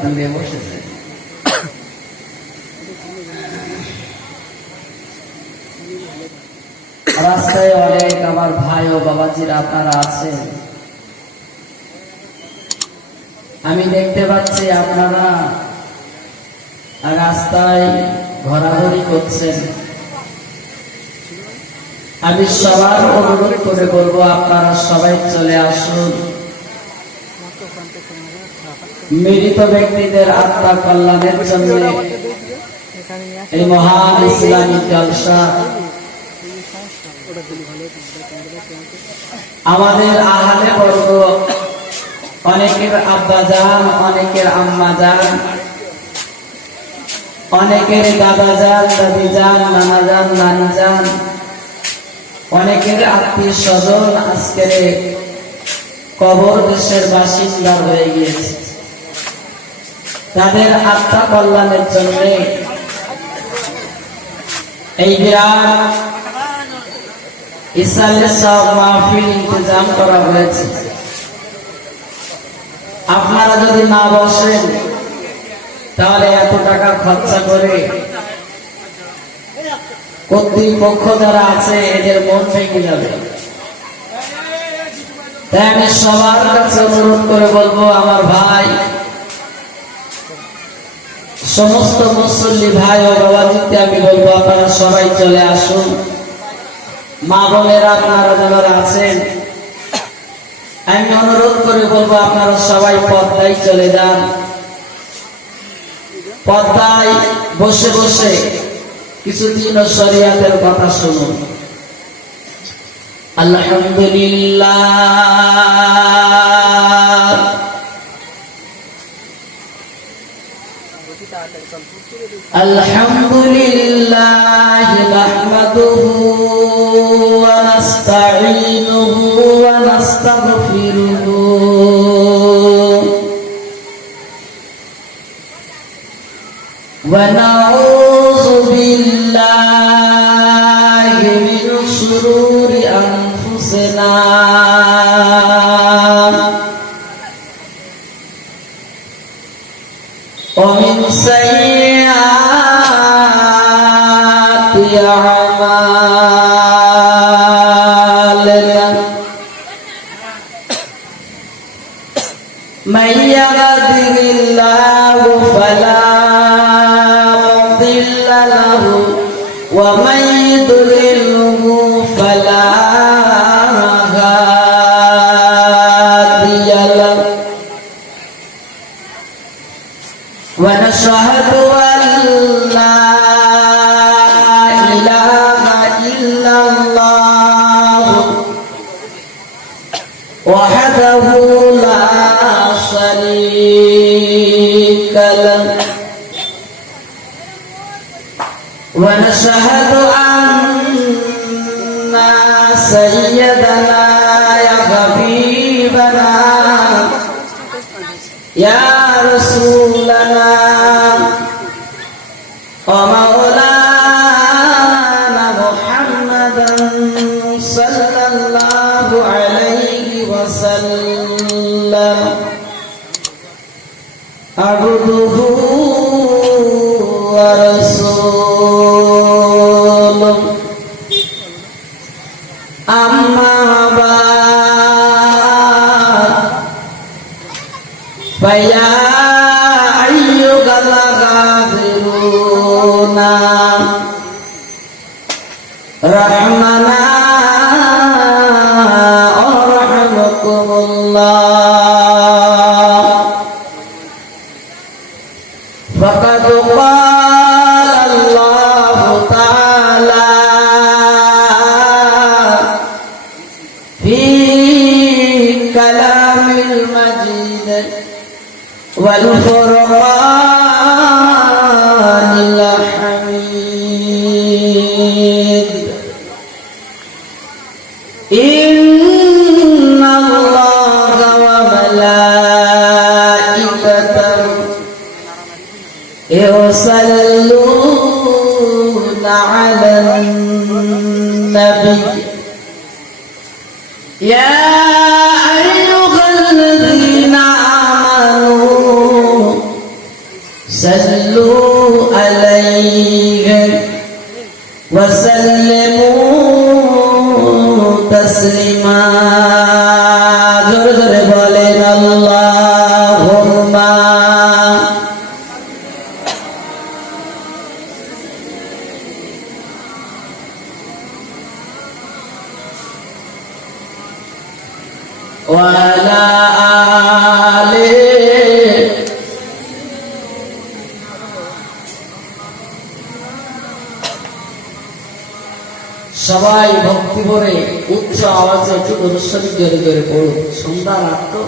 দূরে বসেছে। রাস্তায় অনেক আমার ভাই ও বাবাজিরা আপনারা আছেন, আমি দেখতে পাচ্ছি আপনারা রাস্তায় ঘোরাঘুরি করছেন। আমি সবার অনুরোধ করে বলবো আপনারা সবাই চলে আসুন। মৃত ব্যক্তিদের আত্মা কল্যাণের জন্য এই মহান ইসলামী জলসা আমাদের আহলে বর্গ, অনেকের আব্বা যান, অনেকের আম্মা যান, অনেকের দাদা যান, দাদি যান, নানা যান, নানি যান, অনেকের আত্মীয় স্বজন আজকের কবর দেশের বাসিন্দা হয়ে গিয়েছে। তাদের আত্মা কল্যাণের জন্য এই বিরাট ইসালে সব মাহফিল ইন্তজাম করা হয়েছে। আপনারা যদি না বসেন তাহলে এত টাকা খরচা করে কর্তৃপক্ষ যারা আছে এদের মন ভেঙে যাবে। তাই আমি সবার কাছে অনুরোধ করে বলবো, আমার ভাই, সমস্ত মুসল্লি ভাই ও বাবাজিকে আমি বলবো আপনারা সবাই চলে আসুন। মা বোনেরা আপনারা যারা আছেন আমি অনুরোধ করে বলবো আপনারা সবাই পর্দায় চলে যান। পর্দায় বসে বসে কিছুদিন শরিয়াতের কথা শুনুন। আলহামদুলিল্লাহ আলহামদুলিল্লাহ নাহমাদুহু ওয়া নাস্তাঈনুহু ওয়া নাস্তাগফিরুহু ওয়া নাউযু বিল্লাহি মিন শুরুরি আনফুসিনা ومن سيئات أعمالنا من يهده الله فلا مضل له ومن يضلله فلا هادي له ونشهد أن لا إله إلا الله وحده لا شريك له ونشهد أن سيدنا يا حبيبنا يا رسولنا ومولانا محمدا صلى الله عليه وسلم عبده ورسوله أما بعد فيا أيها الغافلون رحمنا ورحمكم الله فقد قال الله تعالى في كلام المجيد والفرقان الحميد إن الله وملائكته يصلون على النبي يا أيها الذين آمنوا صلوا عليه وسلموا تسليما জোরে জোরে বলেন আল্লাহুম্মা ওয়া আলা আলিহি সবাই ভক্তি ভরে উচ্চ আওয়াজে একটু অনুষ্ঠান জোরে জোরে পড়ুন। সন্ধ্যা রাত তো,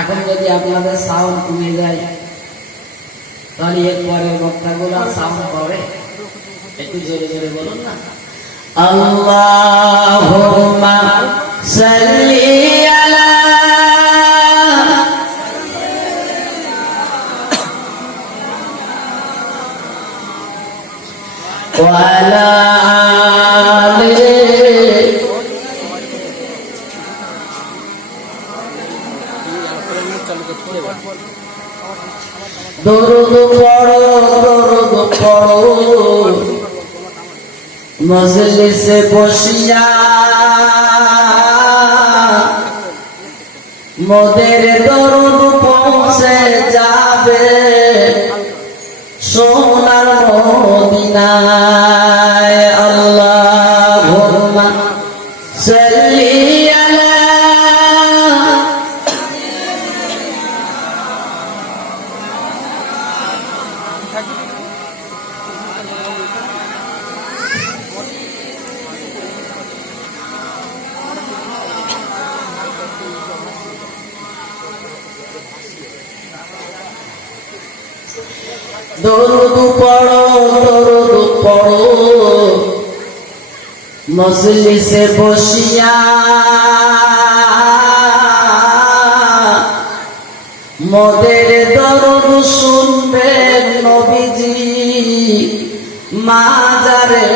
এখন যদি আপনাদের সাউন্ড কমে যায় তাহলে এর পরের বক্তাগুলো সাউন্ড করে, একটু জোরে জোরে বলুন না। আল্লাহুম্মা সাল্লি আলা ওয়া আলা দরুদ পড়ো দরুদ পড়ো মজলিসে বসিয়া মোদের দরুদ পৌঁছে যাবে সোনার মদিনায় আল্লাহুম্মা সাল্লি আলা দরুদ পড়ো দরুদ পড়ো মজলিসে বসিয়া মোদের দরুদ শুনবেন নবীজি মাজারে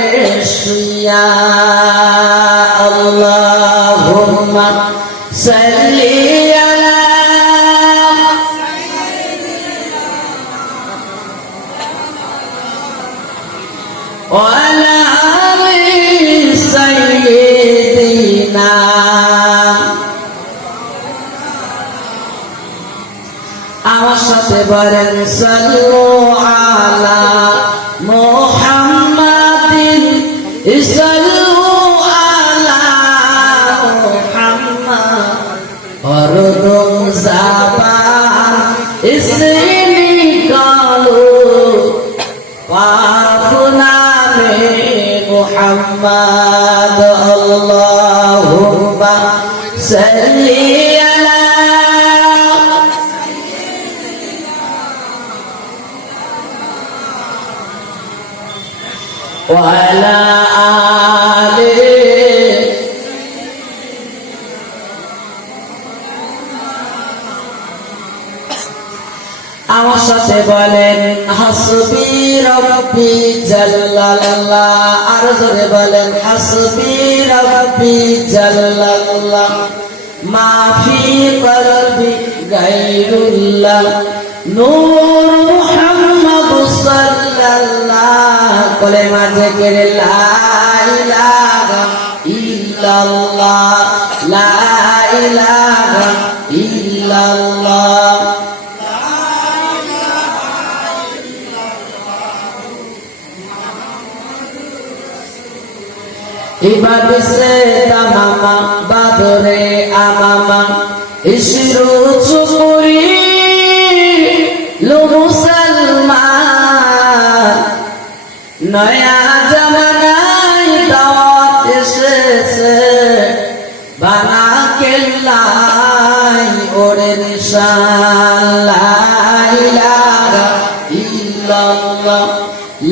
শুইয়া আল্লাহুম্মা সাল্লি আলা ওয়ালা আলি সাইয়্যিদিনা আমার সাথে বলেন সাল্লু আলা মুহাম্মাদিন সাল্লু আলা মুহাম্মাদ হরদম জাবান ইসনি কালো পাখনামে মুহাম্মদ আল্লাহুম্মা সাল্লি আলা ওয়া আলা আলিহি আমার সাথে বলেন হাসবি রব্বি জাল্লাল্লাহ আর জোরে বলেন হাসবি রব্বি জাল্লাল্লাহ মা ফি কলবি গায়রুল্লাহ নূর মুহাম্মদ সাল্লাল্লাহ কলেমা জিকির লা ইলাহা ইল্লাল্লাহ লা ইলাহা ইল্লাল্লাহ ইবাদে সে তামামা বাদরে আমামা ইশরু চুকুরি লো মুসলমান নয়া জামানায় দাওয়াত এসেছে বানা কেল্লাই ওরে নিশান লা ইলাহা ইল্লাল্লাহ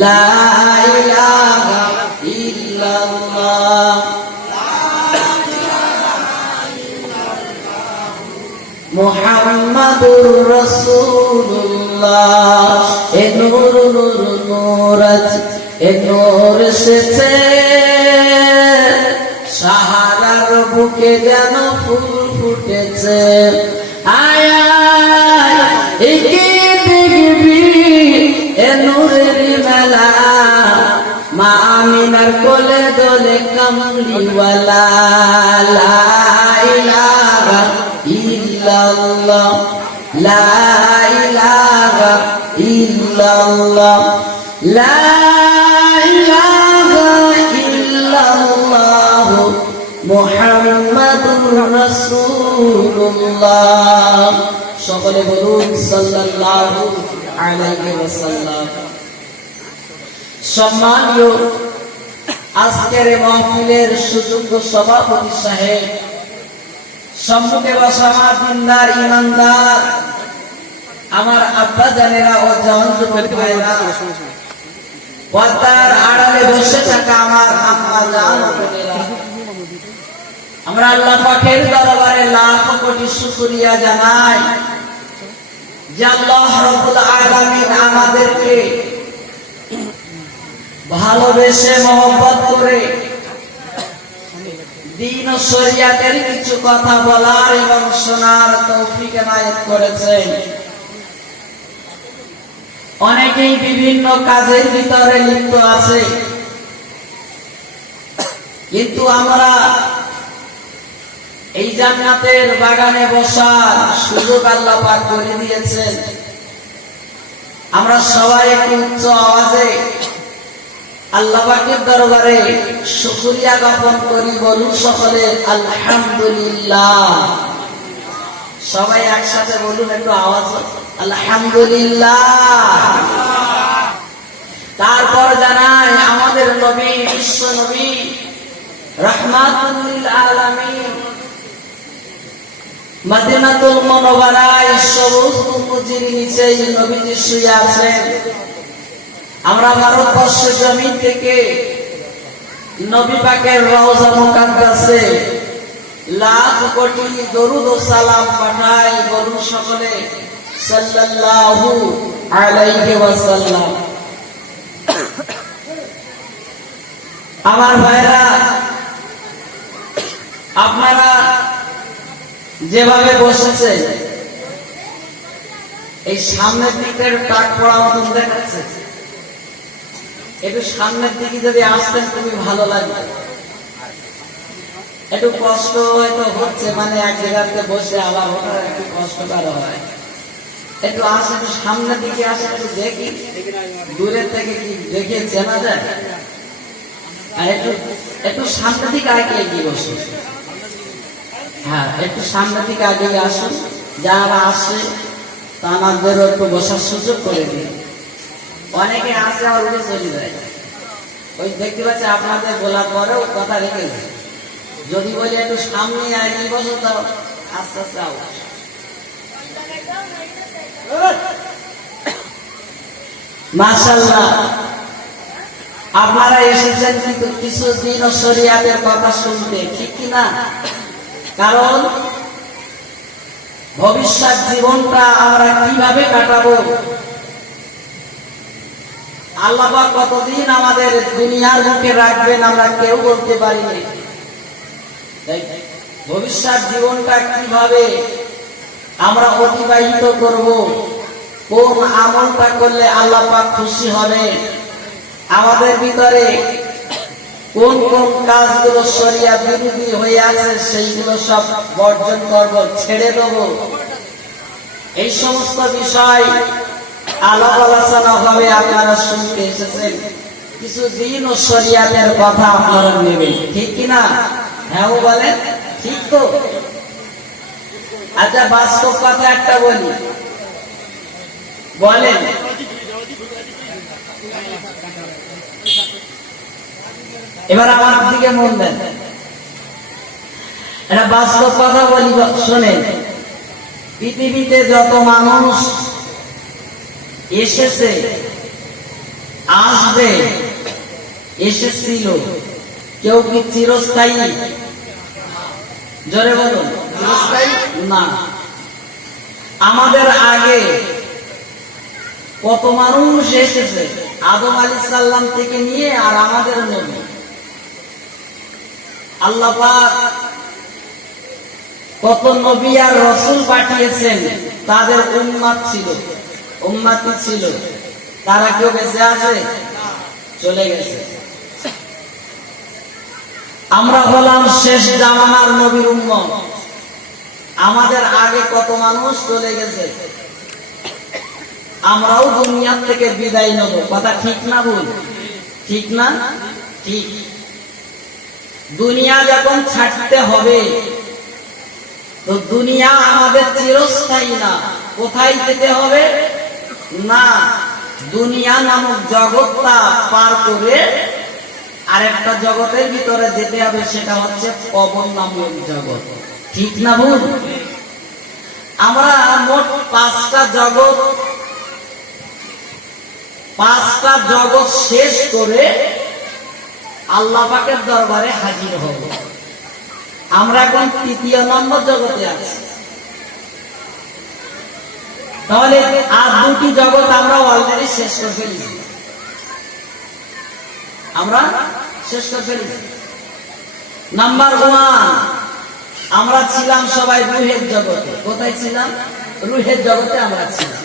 লা ইলাহা ইল্লাল্লাহ মুহাম্মাদুর রাসূলুল্লাহ এ নূর নূর নূরাত এ নূর এসেছে সাহারার বুকে যেন ফুল ফুটেছে আয় আয় একে দেখবি আপনার কোলে দোলে কামলিওয়ালা লা ইলাহা ইল্লাল্লাহ লা ইলাহা ইল্লাল্লাহ লা ইলাহা ইল্লাল্লাহ মুহাম্মাদুর রাসূলুল্লাহ। সকলে বলুন সাল্লাল্লাহু আলাইহি ওয়াসাল্লাম। সম্মানীয় আজকের মাহফিলের সুযোগ্য সভাপতি সাহেব, সম্মুখে বসা আমার দিনদার ইমানদার আমার আব্বা জানেরা ও জান যুবক ভাইরা, পর্দার আড়ালে বসে থাকা আমার আম্মা জান বোনেরা, আমরা আল্লাহ পাকের দরবারে লাখ কোটি শুকরিয়া জানাই যে আল্লাহ রাব্বুল আলামিন আমাদেরকে ভালোবেসে মহব্বত করে দ্বীন ও শরিয়াতের কিছু কথা বলার এবং শোনার তৌফিক এনায়েত করেছেন। অনেকেই বিভিন্ন কাজের ভিতরে লিপ্ত আছে, কিন্তু আমরা এই জান্নাতের বাগানে বসার সুযোগ আল্লাহ পাক করে দিয়েছেন। আমরা সবাই একটু উচ্চ আওয়াজে আল্লাহ পাকের দরবারে শুকরিয়া জ্ঞাপন করি, বলুন সকলে আলহামদুলিল্লাহ। সবাই একসাথে বলুন একটু আওয়াজ, আলহামদুলিল্লাহ। তারপর জানাই আমাদের নবী, বিশ্ব নবী রাহমাতুল লিল আলামিন মদিনাতুল মুনাওয়ারায় সবুজ গম্বুজের নিচে নবীজি শুয়ে আছেন। আমরা ভারতবর্ষের জমিন থেকে নবী পাকের রওজা মুকাদ্দাসে লাখ কোটি দরুদ ও সালাম পাঠাই, বলুন সকলে সাল্লাল্লাহু আলাইহি ওয়াসাল্লাম। আমার ভাইরা, আপনারা যেভাবে বসেছে এই সামনের দিকের টাক পড়া মতন দেখাচ্ছে, একটু সামনের দিকে যদি আসতেন খুবই ভালো লাগবে। একটু কষ্ট হয়তো হচ্ছে, মানে এক জায়গাতে বসে আবার ওটা একটু কষ্টকর হয়। একটু আসে, একটু সামনের দিকে আসে, একটু দেখি দূরের থেকে কি দেখে চেনা যায়। আর একটু সামনের দিকে আগে এগিয়ে বসে, হ্যাঁ একটু সামনের দিকে আগে আসুন। যারা আসে তাদেরও একটু বসার সুযোগ করে দিন। অনেকে আসে আবার উঠে চলে যায়, ওই দেখতে পাচ্ছে আপনাদের বলার পরেও কথা রেখে যায়। যদি বলি একটু সামনে আগে বসো, তাও আস্তে আস্তে আও। মাশাআল্লাহ, আপনারা এসেছেন কিন্তু কিছু দিন ও শরিয়াতের কথা শুনতে, ঠিক কিনা? কারণ ভবিষ্যৎ জীবনটা আমরা কিভাবে কাটাবো, আল্লাহ পাক কতদিন আমাদের দুনিয়ার বুকে রাখবেন আমরা কেউ বলতে পারি না। ভবিষ্যৎ জীবনটা কিভাবে আমরা অতিবাহিত করব, কোন আমলটা করলে আল্লাহ পাক খুশি হবে, আমাদের ভিতরে কোন কোন কাজগুলো শরিয়াত বিরোধী হয়ে আছে সেইগুলো সব বর্জন করব, ছেড়ে দেব, এই সমস্ত বিষয় আলাপ আলোচনা হবে। আপনারা শুনতে এসেছেন, কিছু দিন ও শরিয়াতের কথা আপনারা নেবেন, ঠিক কিনা? হ্যাঁ বলেন, ঠিক তো? আচ্ছা বাস্তব কথা একটা বলি, বলেন এবার আমার দিকে মন দেন। এটা বাস্তব কথা বলি, শোনেন। পৃথিবীতে যত মানুষ এসেছে, আসবে, এসেছিল, কেউ কি চিরস্থায়ী? জোরে বলুন, চিরস্থায়ী না। আমাদের আগে কত মানুষ এসেছে, আদম আলাইহিস সালাম থেকে নিয়ে আর আমাদের নবী। আল্লাহ পাক কত নবী আর রাসূল পাঠিয়েছেন, তাদের উম্মত ছিল, উম্মতি ছিল। তারা কেউ বেঁচে আছে? চলে গেছে। আমরা হলাম শেষ জামানার নবীর উম্মত। আমাদের আগে কত মানুষ চলে গেছে, আমরাও দুনিয়া থেকে বিদায় নেব। কথা ঠিক না ভুল? ঠিক না? ঠিক। দুনিয়া যখন ছাড়তে হবে, তো দুনিয়া আমাদের চিরস্থায়ী না। কোথায় যেতে হবে? না, দুনিয়া নামক জগৎটা পার করে আরেকটা জগতের ভিতরে যেতে হবে, সেটা হচ্ছে কবর নামক জগৎ। ঠিক না ভুল? আমরা মোট পাঁচটা জগৎ শেষ করে আল্লাহ পাকের দরবারে হাজির হব। আমরা এখন তৃতীয় নম্বর জগতে আছি। তাহলে আর দুটি জগৎ আমরা অলরেডি শেষ করে ফেলেছি। নাম্বার 1, আমরা ছিলাম সবাই রুহের জগতে। কোথায় ছিলাম? রুহের জগতে আমরা ছিলাম।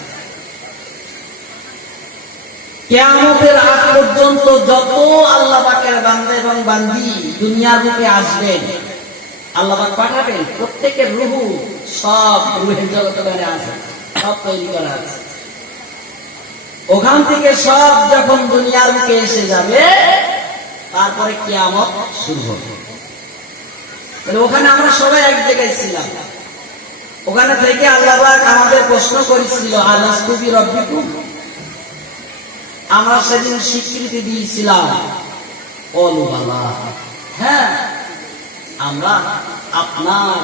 কিয়ামতের আগ পর্যন্ত যত আল্লাহ পাকের বান্দা এবং বান্দি দুনিয়ার বুকে আসবেন, আল্লাহ পাক পাঠাবেন, প্রত্যেকের রূহ সব রুহের জগতে আছে, সব তৈরি করা আছে। ওখান থেকে সব যখন দুনিয়ার বুকে এসে যাবে, তারপরে কিয়ামত শুরু হবে। ওখানে আমরা সবাই এক জায়গায় ছিলাম। ওখানে থেকে আল্লাহ পাক আমাদের প্রশ্ন করেছিল, আলাস্তু বিরাব্বিকুম। আমরা সেদিন স্বীকৃতি দিয়েছিলাম, ক্বালু বালা, হ্যাঁ আমরা আপনার।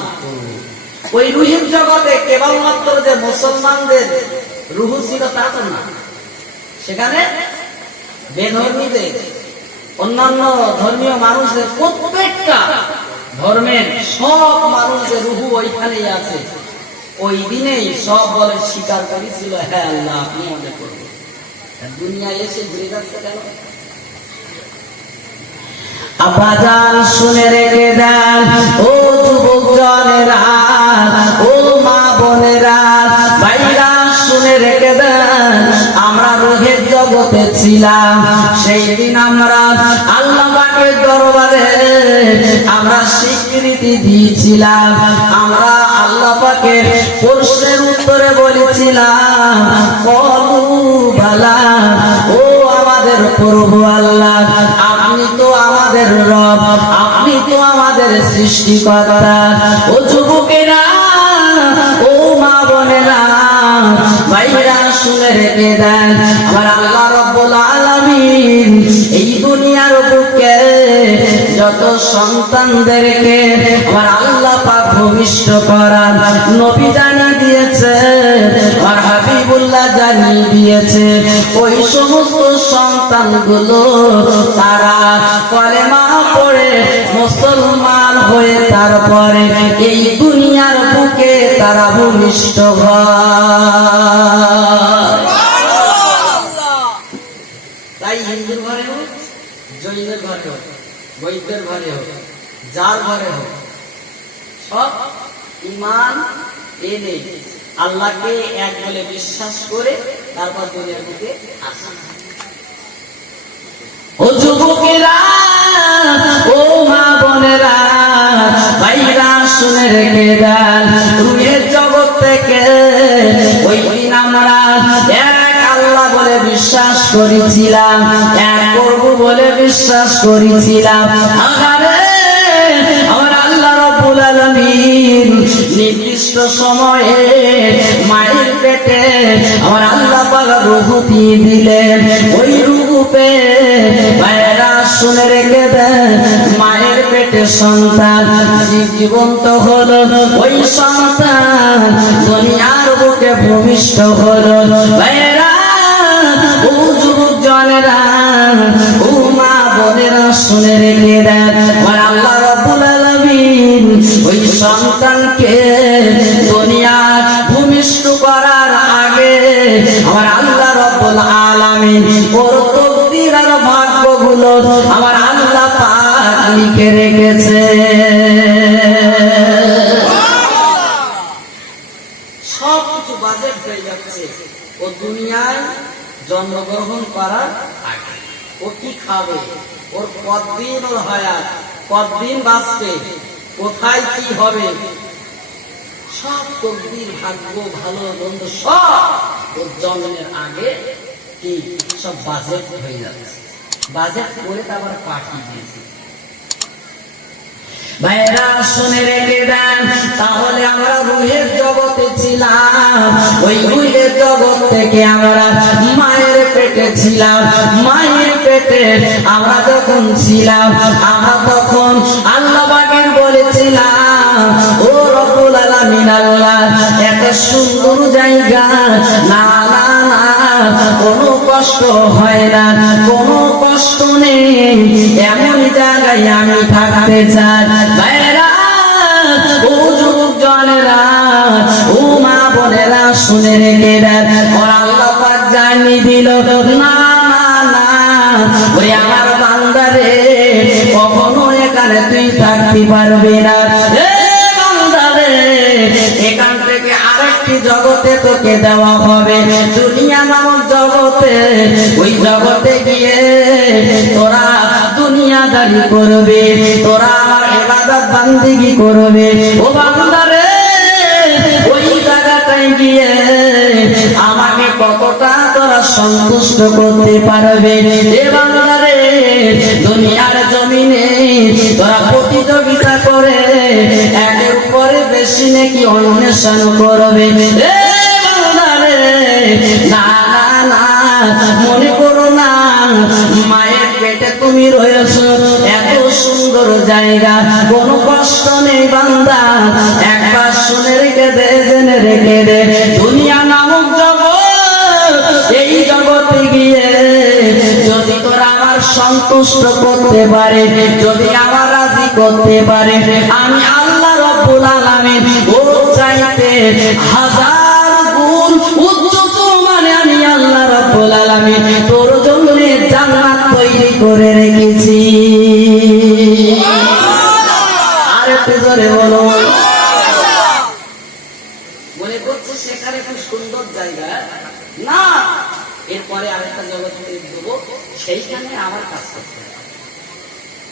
ওই রুহের জগতে কেবলমাত্র যে মুসলমানদের রুহ ছিল তা তো না, সেখানে বেধর্মীদের, অন্যান্য ধর্মীয় মানুষদের, প্রত্যেকটা ধর্মের সব মানুষের রুহ ওইখানেই আছে। ওই দিনেই সব বলে স্বীকার করেছিল, হ্যাঁ আল্লাহ আপনি মনে করবেন। দুনিয়া এসে ঘুরে যাচ্ছে কেন? আব্বাজান শুনে রেখে দেন, ও যুবক জনেরা, ও মা বোনেরা, ভাইরা শুনে রেখে দেন, আমরা রুহের জগতে ছিলাম। সেই দিন আমরা আল্লাহ পাকের দরবারে আমরা স্বীকৃতি দিয়েছিলাম। আমরা আল্লাহ পাকের প্রশ্নের উত্তরে বলেছিলাম, ক্বালু বালা, ও আমাদের প্রভু আল্লাহ, আপনি তো আমাদের রব, আপনি তো আমাদের সৃষ্টিকর্তা। ও যুবকেরা, ও মা বোনেরা, ভাইরা শুনে রেখে দেন, আমার আল্লাহ রব্বুল আলামিন এই দুনিয়ার বুকে যত সন্তানদেরকে আমার আল্লাহ পাক ভূমিষ্ঠ করার নবী জানিয়ে দিয়েছে, আর হাবিবুল্লাহ জানিয়ে দিয়েছে, ওই সমস্ত সন্তানগুলো তারা কলেমা পড়ে মুসলমান হয়ে তারপরে এই দুনিয়ার বুকে তারা ভূমিষ্ঠ হয়। তাই হিন্দুর ঘরে হোক, জৈনের ঘরে হোক, বৈদ্যের ঘরে হোক, যার ঘরে হোক, সব ঈমান এনে আল্লাহকে এক বলে বিশ্বাস করে তারপর দুনিয়ার বুকে আসে। ও যুবকেরা, ও মা বোনেরা, ভাইরা শুনে রেখে দেন, রুহের জগৎ থেকে ওই দিন আমরা এক আল্লাহ বলে বিশ্বাস করেছিলাম, এক করব বলে বিশ্বাস করেছিলাম। আমার আল্লাহ রাব্বুল আলামিন নির্দিষ্ট সময়ে মায়ের পেটে আমার আল্লাহ পাক রূহ দিয়ে দিলেন। ওই রূপে ভাইরা শুনে রেখে দেন, মায়ের পেটে সন্তান জীবন্ত হলো, ওই সন্তান দুনিয়ার বুকে ভূমিষ্ঠ হলো। ভাইরা, ও যুবক জনেরা, ও মা বোনেরা শুনে রেখে দেন, আমার আল্লাহ রাব্বুল আলামিন ওই সন্তানকে দুনিয়ার ভূমিষ্ঠ করার আগে আমার আল্লাহ রাব্বুল আলামিন ওর তকদীর আর ভাগ্যগুলো আমার আল্লাহ পাক লিখে রেখেছে। সব কিছু বাজেট হয়ে যাচ্ছে ও দুনিয়ায় জন্মগ্রহণ করার আগে। ও কি খাবে, ওর কতদিন ওর হায়াত, কতদিন বাঁচবে, কোথায় কি হবে, সব তকদির, ভাগ্য, ভালো মন্দ সব ওর জন্মের আগে কি সব বাজেট হয়ে যাচ্ছে। বাজেট করে তো আবার পাঠিয়ে দিয়েছে। ভাইরা শুনে রেখে দেন, তাহলে আমরা রুহের জগতে ছিলাম, ওই রুহের জগৎ থেকে আমরা মায়ের পেটে ছিলাম। মায়ের পেটে আমরা যখন ছিলাম, আমরা তখন আল্লাহ পাকের বলেছিলাম, ও রব্বুল আলামিন আল্লাহ, এত সুন্দর জায়গা, না না না, কোনো কষ্ট হয় না, কোনো কষ্ট নেই, এমন জায়গায় আমি থাকতে চাই। ভাইরা, ও যুবক জনেরা, ও মা বোনেরা, শুনে রেখে দেন, আল্লাহ পাক জানিয়ে দিল, না না না, ওই আমার বান্দারে, কখনো এখানে তুই থাকতে পারবি না। এখান থেকে আরেকটি জগতে তোকে দেওয়া হবে, দুনিয়া নামক জগতে। ওই জগতে গিয়ে তোরা দুনিয়াদারি করবে, তোরা আমার ইবাদত বান্দিগি করবে। ও বান্দারে, ওই জায়গাটায় গিয়ে আমাকে কতটা তোরা সন্তুষ্ট করতে পারবে। এ বান্দারে, দুনিয়ার জমিনে তোরা প্রতিযোগিতা করে একের উপরে বেশি নাকি অন্বেষণ করবে। এ বান্দারে, না না না, মনে করো না, মায়ের পেটে তুমি রয়েছো, এত সুন্দর জায়গা, কোনো কষ্ট নেই বান্দা। একবার শুনে রেখে দে, জেনে রেখে দে, দুনিয়া নামক জগৎ, এই জগতে গিয়ে যদি তোরা আমার সন্তুষ্ট করতে পারে, যদি আমার রাজি করতে পারে, আমি আল্লাহ রব্বুল আলামিন ওর চাইতে হাজার গুণ উচ্চতর মানে আমি আল্লাহ রব্বুল আলামিন তোর জন্য জান্নাত তৈরি করে রেখেছি। আরে জোরে বলো। মনে করছে সেখানে খুব সুন্দর জায়গা, না, এরপরে আরেকটা জগৎ দেবো, সেইখানে আমার কাজ করতে হবে,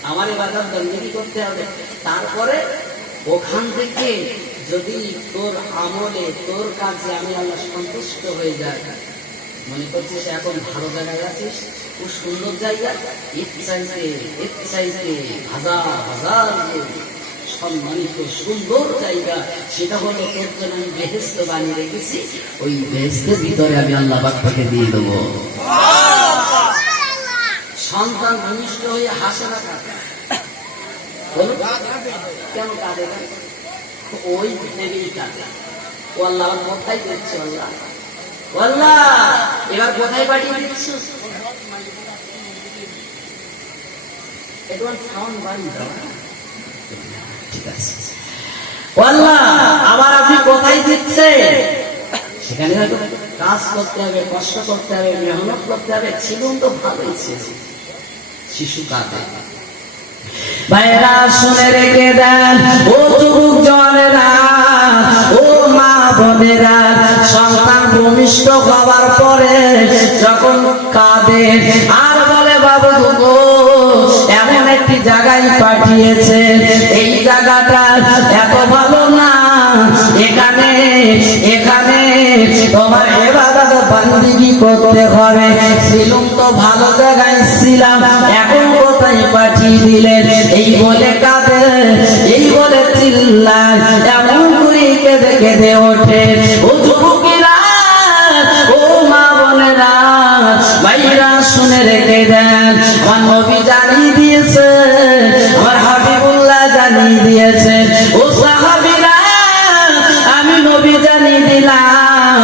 আমার ইবাদত বন্দেগী করতে হবে। তারপরে ওখান থেকে যদি তোর আমলে, তোর কাজে আমি আল্লাহ সন্তুষ্ট হয়ে যায়, মনে করছিস এখন ভালো জায়গায় আছিস, খুব সুন্দর জায়গা, চাইতে হাজার হাজার সম্মানিত সুন্দর জায়গা, সেটা হলো তোর জন্য আমি বেহেশত বানিয়ে রেখেছি, ওই বেহেশতের ভিতরে আমি আল্লাহ পাক তোকে দিয়ে দেবো। সন্তান ভূমিষ্ঠ হয়ে হাসে না, কেন কাঁদে? ওই দেবী কাঁদে। ও আল্লাহ, আমার কোথায় দিচ্ছ আল্লাহ, আল্লাহ এবার কোথায় পাঠিয়ে দিচ্ছ? ঠিক আছে, আল্লাহ আবার আপনি কোথায় দিচ্ছে? সেখানে হয়তো কাজ করতে হবে, কষ্ট করতে হবে, মেহনত করতে হবে। ছিলুম তো ভালোই ছিল, শিশু কাঁদে। ভাইরা শুনে রেখে দেন, ও যুবক জনেরা, ও মা বোনেরা, সন্তান ভূমিষ্ঠ হবার পরে যখন কাঁদে আর বলে, বাবু গো, এমন একটি জায়গায় পাঠিয়েছে, এই জায়গাটা এত ভালো না, এখানে এখানে তোমার ইবাদত বান্দেগী করতে হবে। ছিলুম তো ভালো জায়গায় ছিলাম, এখন কোথায় পাঠিয়ে দিলেন? এই বলে কাঁদে, এই বলে চিল্লায়, এমন করে কেঁদে কেঁদে ওঠে। ও যুবকেরা, ও মা বোনেরা, ভাইরা শুনে রেখে দেন, আমার নবী জানিয়ে দিয়েছে, আমার হাবিবুল্লাহ জানিয়ে দিয়েছে, ও সাহাবীরা, আমি নবী জানিয়ে দিলাম,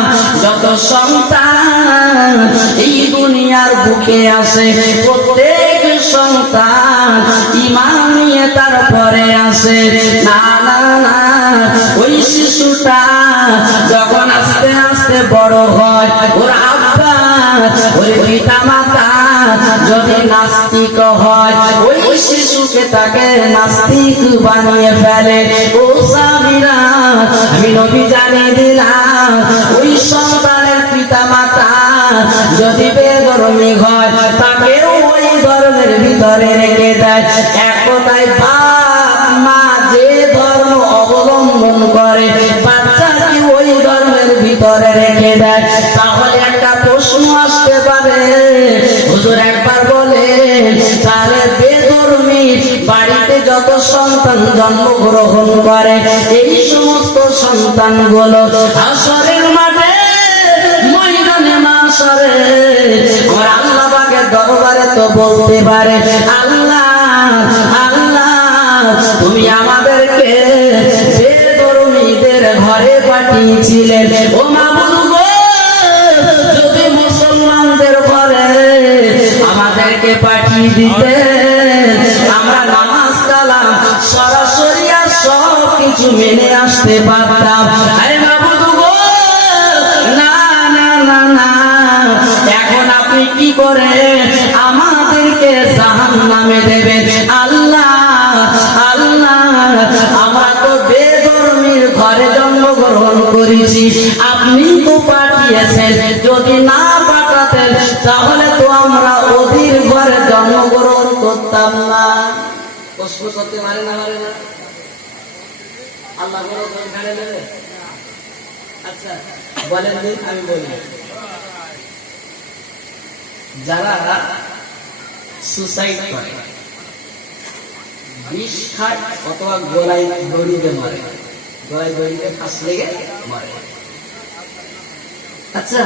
যত সন্তান এই দুনিয়ার বুকে আসে, প্রত্যেক সন্তান ঈমান নিয়ে তারপরে আসে। না না না, ওই শিশুটা যখন আস্তে আস্তে বড় হয়, ওর আব্বা, ওই পিতা মাতা যদি নাস্তিক হয়, ওই শিশুকে তাকে নাস্তিক বানিয়ে ফেলে। ও সাহাবীরা, আমি নবী জানিয়ে দিলাম, ওই সন্তানের পিতা মাতা যদি বেধর্মী হয়, তাকেও ওই ধর্মের ভিতরে রেখে দেয়। এক কথায় দেয়, তাহলে একটা প্রশ্ন আসতে পারে, হুজুর একবার বলেন তাহলে বেধর্মী বাড়িতে যত সন্তান জন্মগ্রহণ করে এই সমস্ত সন্তানগুলো হাসরের মাঠে ময়দানে মাশারে আমার আল্লাহ পাকের দরবারে তো বলতে পারে, আল্লাহ আল্লাহ তুমি আমাদেরকে বেধর্মীদের ঘরে পাঠিয়েছিলেন, ও মাবুদ গো যদি মুসলমানদের ঘরে আমাদেরকে পাঠিয়ে দিতে আমরা নামাজ কালাম সরাসরি আর সব কিছু মেনে আসতে পারতাম। আরে মাবুদ গো না না না না, এখন আপনি কি করে আমাদেরকে জাহান্নামে দেবেন? আল্লাহ আল্লাহ আমরা তো বেধর্মীর ঘরে জন্মগ্রহণ করেছি, আপনি তো পাঠিয়েছেন, যদি না পাঠাতেন তাহলে তো আমরা ওদের ঘরে জন্মগ্রহণ করতাম না। প্রশ্ন করতে পারে না, পারে না? আল্লাহ ঘরে নেবে? আচ্ছা বলেন দিন, আমি বলি যারা সুসাইড করে, বিষ খায় অথবা গলায় দড়িতে মরে, গলায় দড়িতে ফাঁস লেগে মরে। আচ্ছা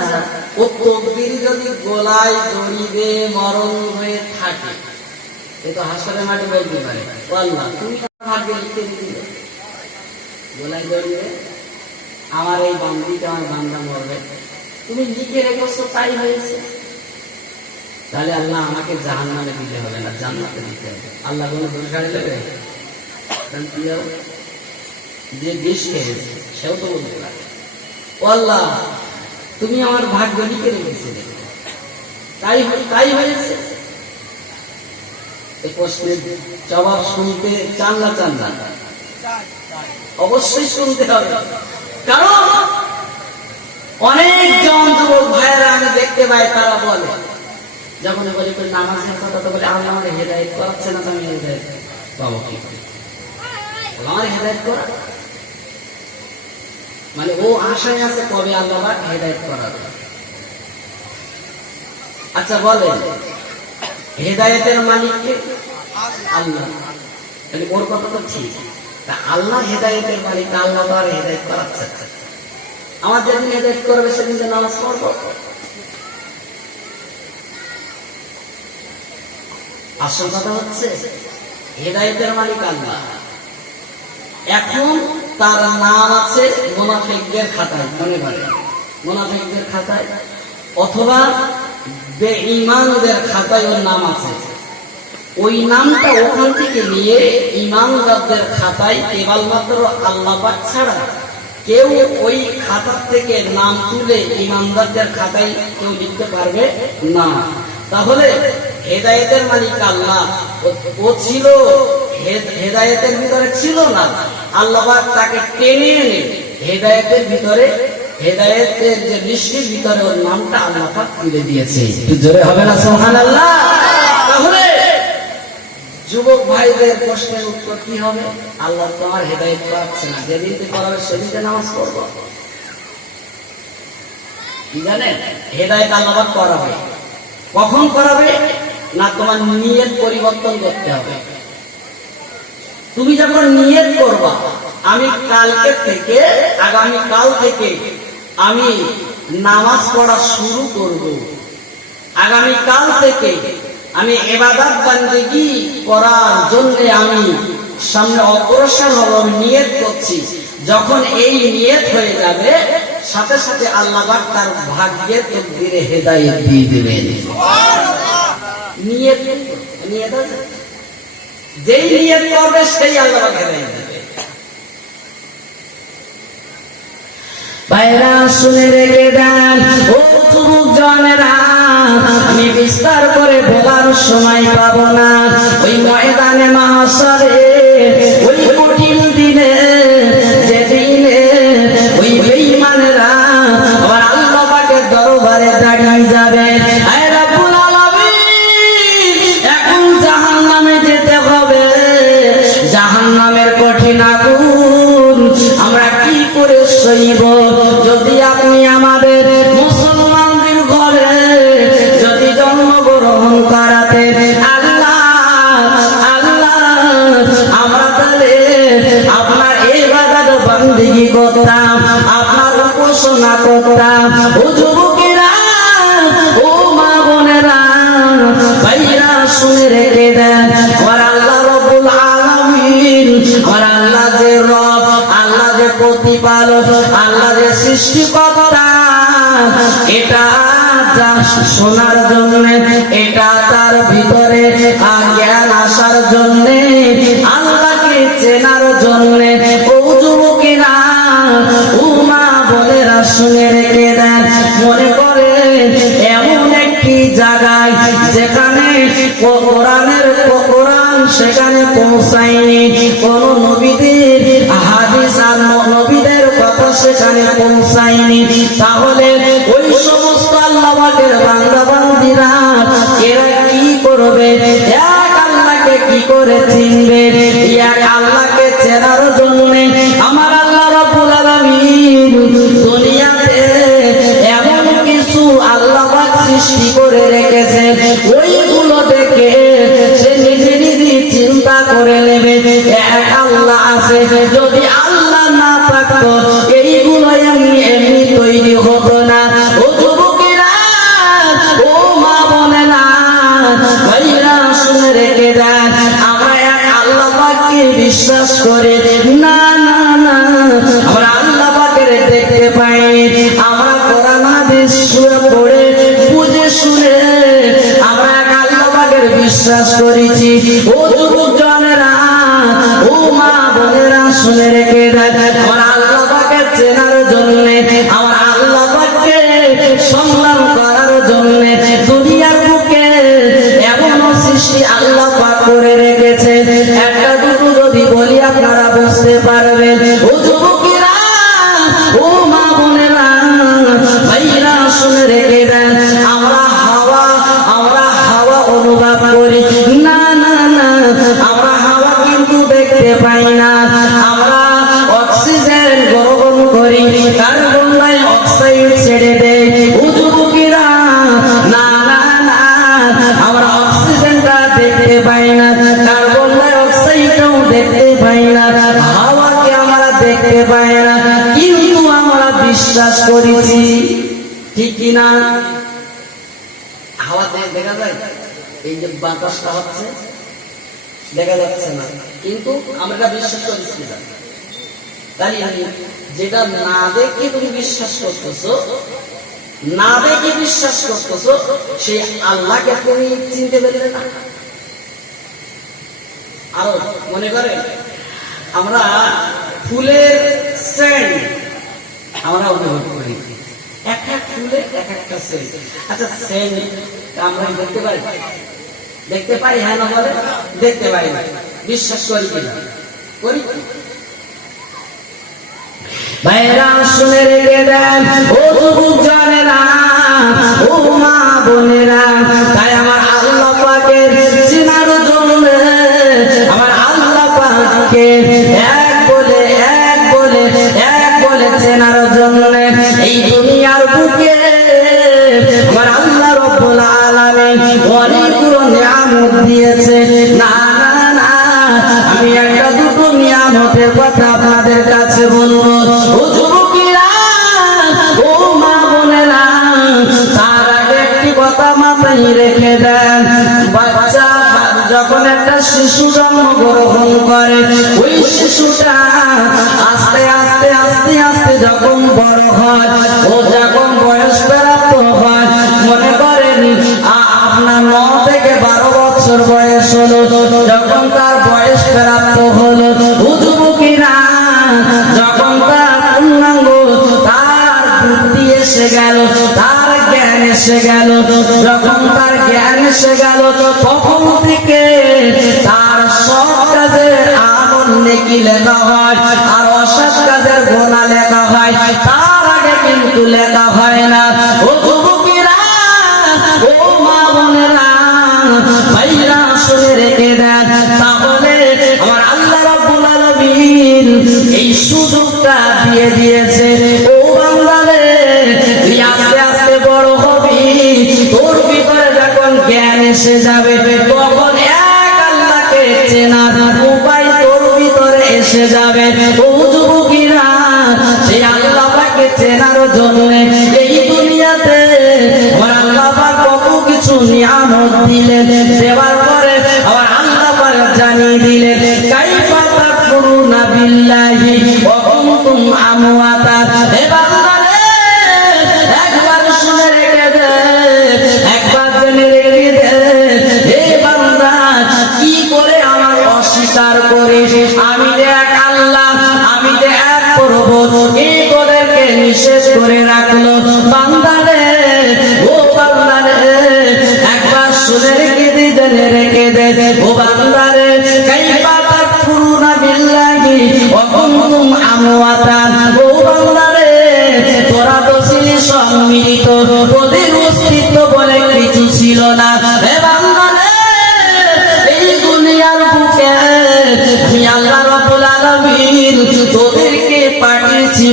ও তকদির যদি গলায় দড়িতে মরণ হয়ে থাকে, এ তো হাসপাতালের মাঠে বলতে পারে, ও আল্লাহ তুমি ভাগ্যে লিখে দিলে গলায় দড়িতে আমার এই বান্দিকে আমার বান্দা মরবে, তুমি লিখে রেখেছো তাই হয়েছে, তাহলে আল্লাহ আমাকে জাহান্নামে দিতে হবে না, জান্নাতে দিতে হবে। আল্লাহ কোনো দোষ গাড়ি দেবে? যে বিষ খেয়েছে সেও তো বলতে পারে, ও আল্লাহ তুমি আমার ভাগ্য লিখে রেখেছিলে তাই হয়েছে। এই প্রশ্নের জবাব শুনতে চান না চান না? অবশ্যই শুনতে হবে, কারণ অনেকজন যুবক ভাইয়েরা আমি দেখতে পাই তারা বলে, যখন বলি নামাজের কথা তো বলে আল্লাহ আমার হেদায়েত করাচ্ছে না, তো আমি হেদায়েত পাবো কি করে? আমার হেদায়েত করা মানে ও আশায় আছে কবে আল্লাহ হেদায়েত করাবে। আচ্ছা বলেন হেদায়েতের মালিককে? আল্লাহ। ওর কথা তো ঠিক, তা আল্লাহ হেদায়েতের মালিক, আল্লাহ তো আর হেদায়েত করাচ্ছে। আমার যেদিন হেদায়েত করবে সেদিন যে নামাজ পড়বো। আসল কথা হচ্ছে হেদায়েতের মালিক আল্লাহ। এখন তার নাম আছে মুনাফিকদের খাতায়, মনে করে মুনাফিকদের খাতায় অথবা বেঈমানদের খাতায় ওর নাম আছে। ওই নামটা ওখান থেকে নিয়ে ঈমানদারদের খাতায় কেবলমাত্র আল্লাহ পাক ছাড়া কেউ ওই খাতা থেকে নাম তুলে ঈমানদারদের খাতায় কেউ লিখতে পারবে না। তাহলে হেদায়েতের মালিক আল্লাহ, ও ছিল হেদায়েতের ভিতরে ছিল না, আল্লাহ পাক তাকে টেনে এনে হেদায়েতের ভিতরে, হেদায়েতের যে লিস্টের ভিতরে ওর নামটা আল্লাহ পাক তুলে দিয়েছে। জোরে হবে না সুবহানাল্লাহ? তাহলে যুবক ভাইদের প্রশ্নের উত্তর কি হবে? আল্লাহ তো আমার হেদায়েত করাচ্ছে না, যেদিন করাবে সেদিন নামাজ পড়ব। কি জানেন হেদায়েত আল্লাহ পাক করাবে, কখন করাবে না? তোমার নিয়ত পরিবর্তন করতে হবে। তুমি যখন নিয়ত করবা আমি কালকে থেকে, আগামী কাল থেকে আমি নামাজ পড়া শুরু করব, আগামী কাল থেকে আমি ইবাদত বান্দেগি করার জন্য আমি সামনে অগ্রসর হব, আমি নিয়ত করছি। যখন এই নিয়ত হয়ে যাবে সাথে সাথে আল্লাহ পাক তার ভাগ্যের তকদিরে হেদায়েত দিয়ে দিবেন। নিয়ত নিয়ত যেই নিয়ত করবে সেই আল্লাহ পাক হেদায়েত দেবে। ভাইরা শুনে রেখে দেন, ও যুবক জনেরা, আমি বিস্তার করে বলার সময় পাবো না। ওই ময়দানে মাহশরে, ওই কঠিন দিনে, যেদিনে ওই বেঈমানেরা আবার আল্লাহ পাকের দরবারে দাঁড়িয়ে যাবে। আয় রব্বুল আলামিন, এখন জাহান্নামে যেতে হবে, জাহান্নামের কঠিন আগুন আমরা কি করে সইব? যদি আপনি আমাদের শোনার জন্য, এটা তার ভিতরে জ্ঞান আসার জন্য, আল্লাহকে চেনার জন্য। ও যুবকেরা, ও মা বোনেরা, শুনে রেখে দেন, মনে করে এমন একটি জায়গায় যেখানে কোরআন সেখানে পৌঁছায়নি, কোন নবীদের হাদিস আর নবীদের কথা সেখানে পৌঁছায়নি, তাহলে ওই সমস্ত আল্লাহ পাকের বান্দা বান্দীরা এরা কি করবে? এক আল্লাহকে কি করে চিনবে? এক আল্লাহকে চেনার জন্য আমার আল্লাহ রাব্বুল আলামিন দুনিয়াতে এমন কিছু আল্লাহ পাক সৃষ্টি করে রেখেছে, ওইগুলো দেখে সে নিজে নিজে চিন্তা করে নেবে এক আল্লাহ আছে। যদি আল্লাহ না থাকতো এইগুলো এমনি এমনি তৈরি হতো না। ও যুবকেরা, ও মা বোনেরা, ভাইরা, শুনে রেখে দেন, আমরা এক আল্লাহ পাককে বিশ্বাস করে না না না আমরা আল্লাহ পাকের দেখতে পাইনি, আমরা কোরআন হাদিস পড়ে বুঝে শুনে আমরা এক আল্লাহ পাকের বিশ্বাস করেছি। ও যুবক জনেরা, ও মা বোনেরা, শুনে রেখে দেন, আমার আল্লাহ পাকের চেনার জন্য, আমার আল্লাহ পাককে সম্মান করার জন্য দুনিয়ার বুকে এমন সৃষ্টি আল্লাহ পাক করে রেখেছে। একটা দুটো যদি বলি আপনারা বুঝতে পারবেন। ও যুবকেরা, ও মা বোনেরা, ভাইরা, শুনে রেখে দেন, আমরা হাওয়া অনুভব করি না না না, আমরা হাওয়া কিন্তু দেখতে পাই না। আমরা অক্সিজেন গ্রহণ করি, কার্বন ডাই অক্সাইড ছেড়ে দেই। ও যুবকেরা, না না না, আমরা অক্সিজেনটা দেখতে পাই না, কার্বন ডাই অক্সাইডটাও দেখতে পাই না, হাওয়াকে আমরা দেখতে পাই না, কিন্তু আমরা বিশ্বাস করেছি, ঠিক কিনা? হাওয়াতে দেখা যায়, এই যে বাতাসটা হচ্ছে দেখা যাচ্ছে না, কিন্তু আমরা বিশ্বাস করছি না। তাই যেটা না দেখে তুমি বিশ্বাস করতেছো, না দেখে বিশ্বাস করতেছো, সেই আল্লাহকে তুমি চিনতে পারলে না। আরো মনে করে আমরা ফুলের সেন্ট আমরা অনুভব করি, এক এক ফুলে এক একটা সেন্ট। আচ্ছা, সেন্ট আমরা দেখতে পাই? দেখতে পাই, হ্যাঁ না বলে? দেখতে পাই না, বিশ্বাস করি কিনা? করি। ভাইরা, শুনে রেখে দেন, ও যুবক জনেরা, ও মা বোনেরা, তাই আমার আল্লাহ পাকের চেনার জন্য, আমার আল্লাহ পাককে এক বলে চেনার জন্য এই দুনিয়ার বুকে আমার আল্লাহ রাব্বুল আলামিন অনেকগুলো নিয়ামত দিয়েছে। না না না, আমি একটা দুটো নিয়ামতের কথা আপনাদের কাছে বলবো। ও যুবকেরা, ও মা বোনেরা, তার আগে একটি কথা মাথায় রেখে দেন, বাচ্চা যখন একটা শিশু জন্মগ্রহণ করে, ওই শিশুটা আস্তে আস্তে আস্তে আস্তে যখন বড় হয়, ও যখন বয়স প্রাপ্ত হয়, মনে করেন আপনার 9 থেকে 12 বছর বয়স হলো, যখন তার বয়স প্রাপ্ত হলো, ও যুবকেরা, যখন তার পূর্ণাঙ্গ তার বুদ্ধি এসে গেল, তার জ্ঞান এসে গেল, যখন তার জ্ঞান এসে গেল, তখন থেকে তার সৎ কাজের আমল নেকি লেখা হয়, আর অসৎ কাজের গোনা লেখা হয়, তার আগে কিন্তু লেখা হয় না। ও যুবকেরা, ও মা বোনেরা, ভাইরা, শুনে রেখে দেন, তাহলে আমার আল্লাহ রাব্বুল আলামিন এই সুযোগটা দিয়ে দিয়েছে। ও বান্দারে, তুই আস্তে আস্তে বড় হবি, তোর ভিতরে যখন জ্ঞান এসে যাবে, তখন এক আল্লাহকে চেনার উপায় তোর ভিতরে এসে যাবে। ও যুবকেরা, সেই আল্লাহ পাককে চেনার জন্য এই দুনিয়াতে আমার আল্লাহ পাক কত কিছু নিয়ামত দিলেন, দেওয়ার পরে আমার আল্লাহ পাক জানিয়ে দিলেন, কাইফা তাকফুরুনা বিল্লাহি ওয়া কুনতুম আমওয়াতা। হে বান্দারে, একবার শুনে রেখে দে,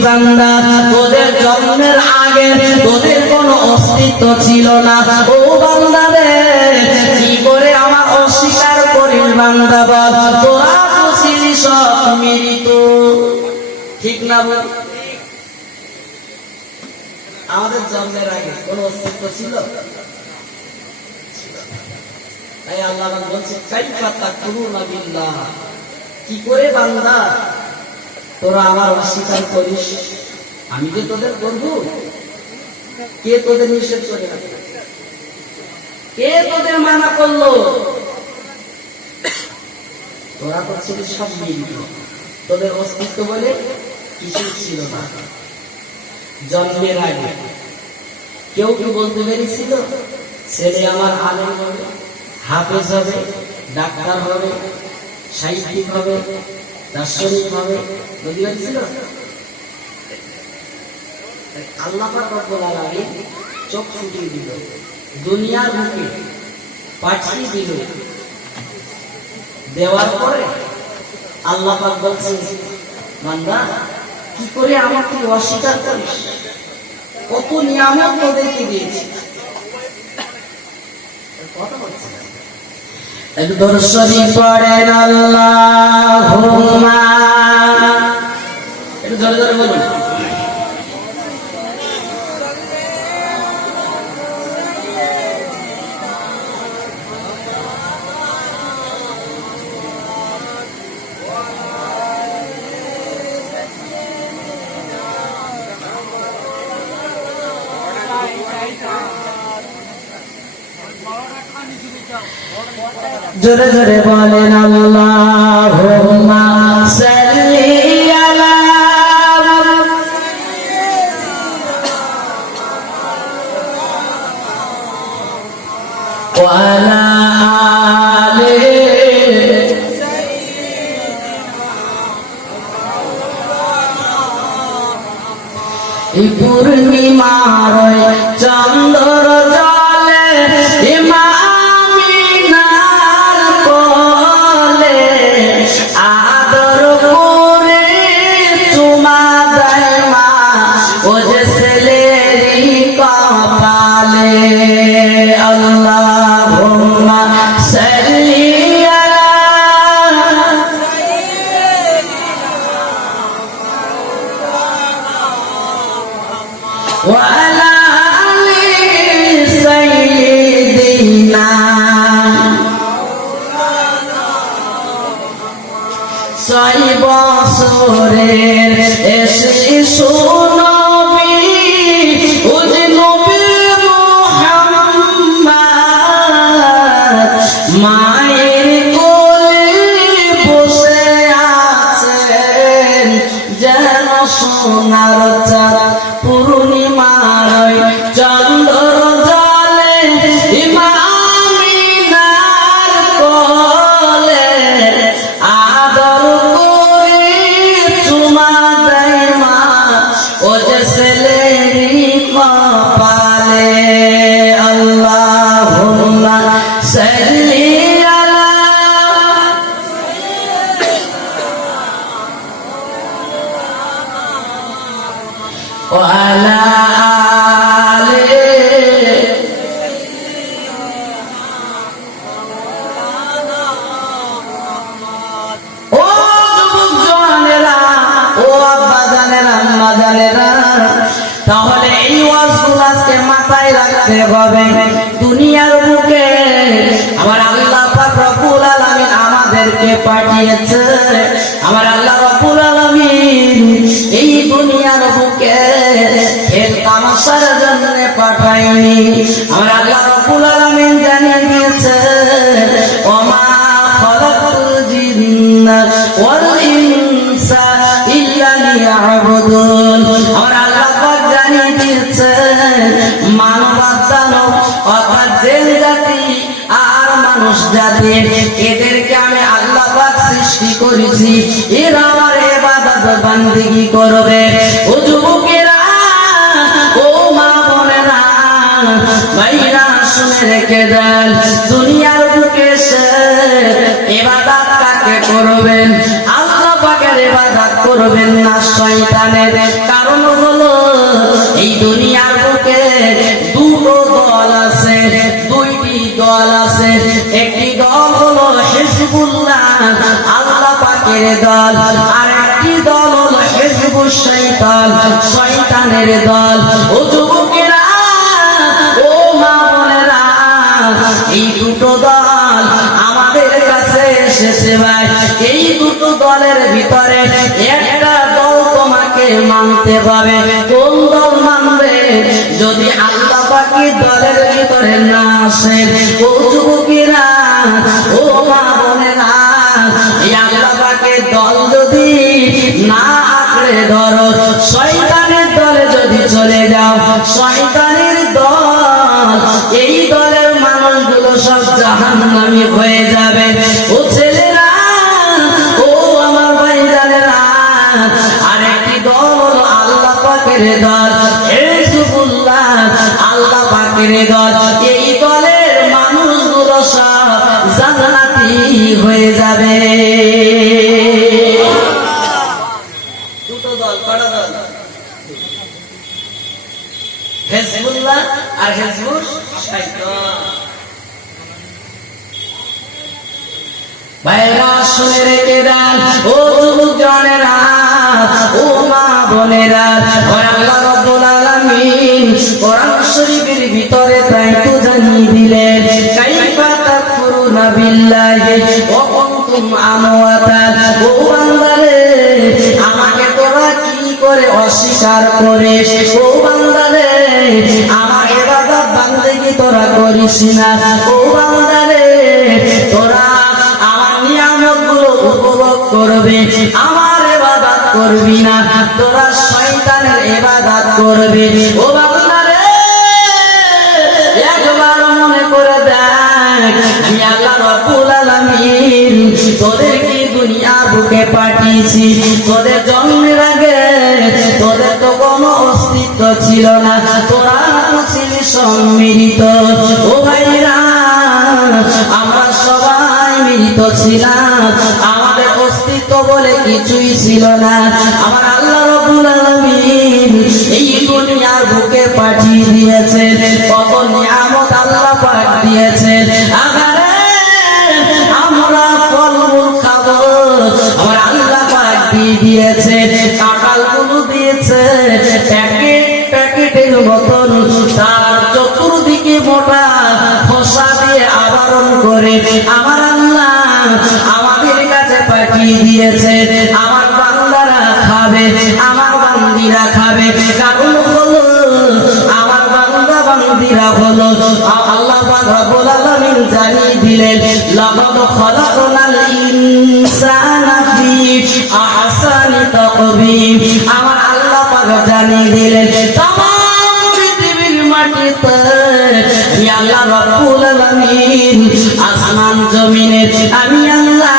বান্দা, তোদের জন্মের আগে তোদের কোনো অস্তিত্ব ছিল না। ও বান্দা রে, কি করে আমার অস্বীকার করিস বান্দা বল? তোরা তো ছিলি সব মৃত, ঠিক না বল? আমাদের জন্মের আগে কোন অস্তিত্ব ছিল? তাই আল্লাহ বলছে, কাইফা তাকফুরুনা বিল্লাহ, কি করে বান্দা তোরা আমার অস্বীকার করিস? আমি যে তোদের করব, কে তোদের নিষেধ করে? কে তোদের মানা করলো? তোরা তো ছিল সব মিলিত, তোদের অস্তিত্ব বলে কিছু ছিল না। জন্মের আগে কেউ কি বলতে পেরেছিল ছেলে আমার আলেম হবে, হাফেজ হবে, ডাক্তার হবে, সাহিত্যিক হবে, দার্শনিক হবে? বলতে পেরেছিল? আল্লাহ পাক রব্বুল আলামিন চোখ ফুটিয়ে দিল, দুনিয়ার বুকে পাঠিয়ে দিল। দেওয়ার পরে আল্লাহ পাক বলছেন, বান্দা কি করে আমাকে অস্বীকার করিস? কত নিয়ামত তোদেরকে দিয়েছি। কথা বলছে একটু দর্শনী পড়েন আল্লাহুম্মা, একটু জোরে জোরে বলুন। জোরে জোরে বলেন আল্লাহুম্মা সাল্লি আলা ওয়া আলা আলি এই পূর্ণিমার চন্দ্র জলে আদর করে চুমা দেয় মা, ও যে ছেলেরই কপালে। আল্লাহুম্মা সাল্লি আলা ওয়া আলা আলি সাইয়্যিদিনা। ছয় বছরের শিশু নবী, ও যে নবী মুহাম্মদ মায়ের কোলে বসে আছেন, যেন সোনার চাঁদ পূর্ণিমার চন্দ্র জলে আমিনার কোলে আদর করে চুমা দেয় মা, ও যে ছেলেরই কপালে। আল্লাহুম্মা সাল্লি আলা ওয়া আলা আলি ও যুবক জওয়ানেরা, ও আব্বা জানেরা, আম্মা জানেরা, তাহলে এই ওয়াজগুলো আজকে মাথায় রাখতে হবে। দুনিয়ার বুকে আমার আল্লাহ পাক রব্বুল আলামিন আমাদেরকে পাঠিয়েছে। আমার আল্লাহ রব্বুল আলামিন এই দুনিয়ার বুকে খেল তামাশার জন্য পাঠায়নি। আমার আল্লাহ রব্বুল আলামিন জানিয়ে দিয়েছে, ওমা খালাকুল জিন্না ওয়াল ইনসা ইল্লা লিয়াবুদুন। আমার আল্লাহ পাক জানিয়ে দিয়েছে, মানব দানব অর্থাৎ জিন জাতি আর মানুষ জাতি, এদেরকে আমি আল্লাহ পাক সৃষ্টি করেছি, এরা আমার ইবাদত বান্দেগি করবে। ও যুবকেরা, ও মা বোনেরা, ভাইরা শুনে রেখে দেন, দুনিয়ার বুকে এসে ইবাদত কাকে করবেন? আল্লাহ পাকের ইবাদত করবেন না শয়তানের। কারণ হলো এই দুনিয়ার বুকে দুটো দল আছে, দুইটি দল আছে। একটি দল হলো হিজবুল্লাহ, আল্লাহ পাকের দল, আর একটি দল হলো হিজবুশ শয়তান, শয়তানের দল। ও যুবকেরা, ও মা বোনেরা, এই দুটো দল আমাদের কাছে এসেছে ভাই। এই দুটো দলের ভিতরে একটা দল তোমাকে মানতে হবে। কোন দল মানবে? যদি আল্লাহ পাকের দলের ভিতরে না আসে, ও যুবকেরা, ও মা বোনেরা, এই আল্লাহ পাকের দল যদি না আঁকড়ে ধরো, শয়তানের দলে যদি চলে যাও, শয়তানের দল, এই দলের মানুষগুলো সব জাহান্নামী হয়ে যাবে। ও ছেলেরা, ও আমার ভাইজানেরা, আরেকটি দল হলো আল্লাহ পাকের দল, হিজবুল্লাহ, আল্লাহ পাকের দল। এই দলের মানুষগুলো সব জান্নাতি হয়ে যাবে। দুটো দল, কটা দল? হিজবুল্লাহ আর হিজবুশ শয়তান। ভাইরা শুনে রেখে দেন, ও যুবকজনেরা, ও মা বোনেরা, আল্লাহ রাব্বুল আলামিন কোরআন শরীফের ভিতরে তাই তো জানিয়ে দিলেন, কাইফা তাকফুরুনা বিল্লাহি ওয়া কুনতুম আমওয়াতান। ও বান্দারে, আমাকে তোরা কি করে অস্বীকার করিস? ও বান্দারে, আমার ইবাদত বান্দেগি তোরা করিস না। ও বান্দারে, তোরা নিয়ামতগুলো উপভোগ করবে, আমার ইবাদত করবি না, তোরা শয়তানের ইবাদত করবে। ও বান্দারে, একবার মনে করে দেখ, আমি আল্লাহ রাব্বুল আলামিন তোদেরকে দুনিয়ার বুকে পাঠিয়েছি। তোদের জন্মের আগে তোদের তো কোনো অস্তিত্ব ছিল না, তোরা ছিলি সম্মিলিত। ও ভাইরা, আমরা সবাই মিলিত ছিলাম, আমাদের অস্তিত্ব বলে কিছুই ছিল না। আমার আল্লাহ রাব্বুল আলামিন এই দুনিয়ার বুকে পাঠিয়ে দিয়েছেন, কত নিয়ামত আল্লাহ পাক দিয়েছেন। আগারে আমরা ফলমূল খাবো, আমার আল্লাহ পাক দিয়ে দিয়েছে, কাঁঠালগুলো দিয়েছে প্যাকেটের মতন, তার চতুর্দিকে মোটা খোসা দিয়ে আবরণ করে আমার আল্লাহ আমাদের কাছে পাঠিয়ে দিয়েছে। আমার বান্দারা খাবে, আমার বান্দিরা খাবে। কারণ হলো আমার বান্দা বান্দিরা হলো আল্লাহ পাক রব্বুল আলামিন জানিয়ে দিলেন, লাকাদ খালাকনাল ইনসানা ফি আহসানি তাকবীম। আমার আল্লাহ পাক জানিয়ে দিলেন, তামাম পৃথিবীর মাটিতে আমি আল্লাহ রাব্বুল আলামিন আসমান জমিনে আমি আল্লাহ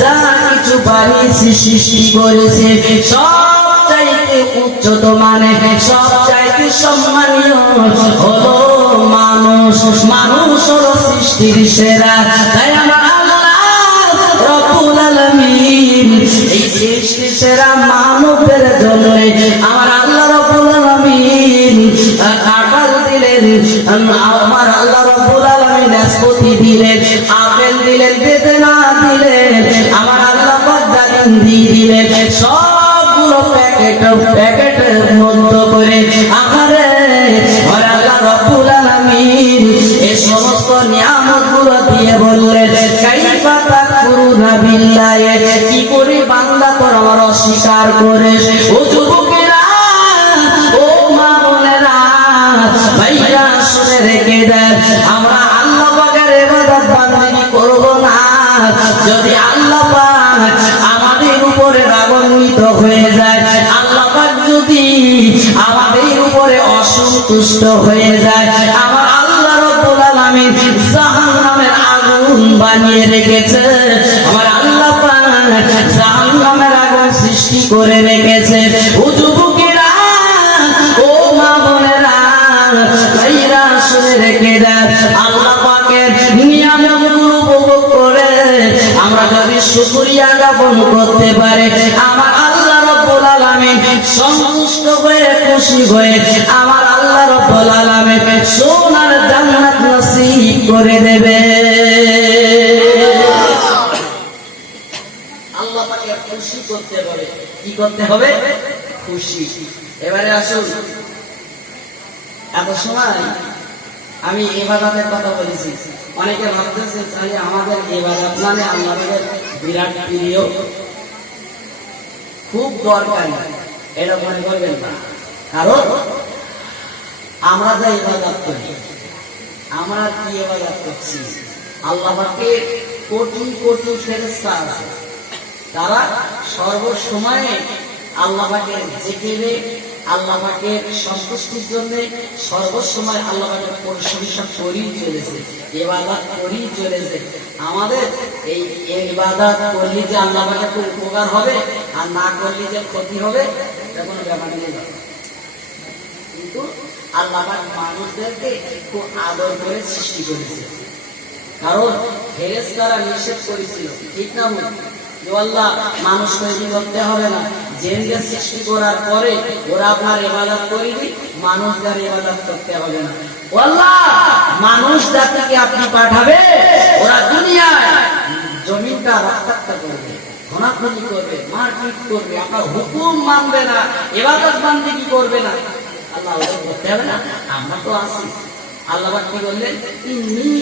যা কিছু বানিয়েছি, সৃষ্টি করেছি, সব চাইতে উচ্চত মানে, সব চাইতে সম্মানীয় হলো মানুষ। মানুষ হলো সৃষ্টির সেরা। তাই আমার আল্লাহ রাব্বুল আলামিন এই সৃষ্টির সেরা মানবের জন্য আমার আল্লাহ রাব্বুল আলামিন কাঁঠাল দিলেন, আমার আল্লাহ রাব্বুল আলামিন নাশপাতি দিলেন, আপেল দিলেন, বেদানা দিলেন, আমার আল্লাহ পাক ডালিম দিয়ে দিলেন। সবগুলো প্যাকেটের মধ্যে করে আমারে আমার আল্লাহ রাব্বুল আলামিন এই সমস্ত নিয়ামতগুলো দিয়ে বললেন, কাইফা তাকফুরুনা বিল্লাহি, কি করে বান্দা তোর আমার অস্বীকার করিস? ও যুবকেরা, ও মা বোনেরা, ভাইরা শুনে রেখে দেন, আমরা আল্লাহ পাকের ইবাদত বান্দেগি করব না যদি আল্লাহ পাক আমাদের উপরে রাগান্বিত হয়ে যায়, আল্লাহ পাক যদি আমাদের উপরে অসন্তুষ্ট হয়ে যায়। আমার আল্লাহ রাব্বুল আলামিন জাহান্নামের আগুন বানিয়ে রেখেছে, আমার আল্লাহ পাক জাহান্নামের আগুন সৃষ্টি করে রেখেছে। ও যুবকেরা, ও মা বোনেরা, ভাইরা শুনে রেখে দেন, আল্লাহ পাকের নিয়ামতগুলো উপভোগ করে আমরা যদি শুকরিয়া জ্ঞাপন করতে পারি, আমার আল্লাহ আলামিন সন্তুষ্ট হয়ে খুশি হয়ে আমার আল্লাহ রাব্বুল আলামিন সোনার জান্নাত নসিব করে দেবে। আল্লাহ পাকে খুশি করতে হবে। কি করতে হবে? খুশি। এবারে আসুন, এত সময় আমি ইবাদতের কথা বলেছি, অনেকে ভাবতেছে তাহলে আমাদের ইবাদত মানে আমাদের বিরাট প্রিয়, খুব দরকারি, এটা মনে করবেন না। কারণ আমরা যা ইবাদত করি, আমরা কি ইবাদত করছি? আল্লাহ পাকের কোটি কোটি ফেরেশতা আছে, তারা সর্বসময়ে আল্লাহ পাকের জিকিরে, আল্লাহ পাকের সন্তুষ্টির জন্য সর্বসময় আল্লাহ পাকের প্রশংসা করেই চলেছে, ইবাদত করেই চলেছে। আমাদের এই ইবাদত করলে যে আল্লাহ পাকের খুব উপকার হবে আর না করলে যে ক্ষতি হবে এটা কোনো ব্যাপার নেই। কিন্তু আল্লাহ পাক মানুষদেরকে খুব আদর করে সৃষ্টি করেছে, কারণ ফেরেশতারা নিষেধ করেছিল, ঠিক না? আল্লাহ মানুষ তৈরি করতে হবে না, জিনকে সৃষ্টি করার পরে ওরা আপনার ইবাদত করবে, মানুষদের ইবাদত করতে হবে না। আল্লাহ মানুষ জাতিকে আপনি পাঠাবে, ওরা দুনিয়ায় জমিনটা রক্তাক্ত করবে, ঘনাঘনি করবে, মারপিট করবে, আপনার হুকুম মানবে না, ইবাদত বান্দেগি করবে না। আল্লাহ ওদের করতে হবে না, আমরা তো আছি। আল্লাহ কি বললেন? ইন্নী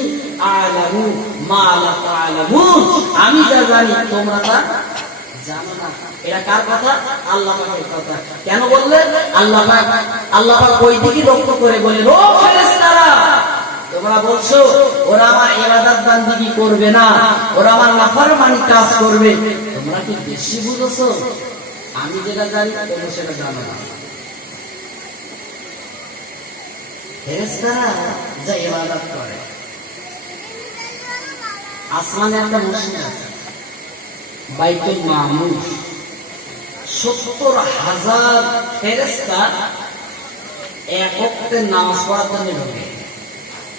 আ'লামু মা লা তা'লামুন, আমি যা জানি তোমরা তা জানো না। এটা কার কথা? আল্লাহ পাকের কথা। কেন বললেন? আল্লাহ পাক ওই দিকে লক্ষ্য করে বলেন, ও ফেরেশতারা, তোমরা বলছো ওরা আমার ইবাদত বান্দেগি করবে না, ওরা আমার নাফরমানি কাজ করবে, তোমরা কি বেশি বুঝছো? আমি যেটা জানি তোমরা সেটা জানো না। ফেরেশতারা যা ইবাদত করে, আসমানে একটা মসজিদ আছে বাইতুল মামুর, ৭০,০০০ ফেরেশতা এক ওয়াক্তে নামাজ পড়ার জন্য ঢোকে।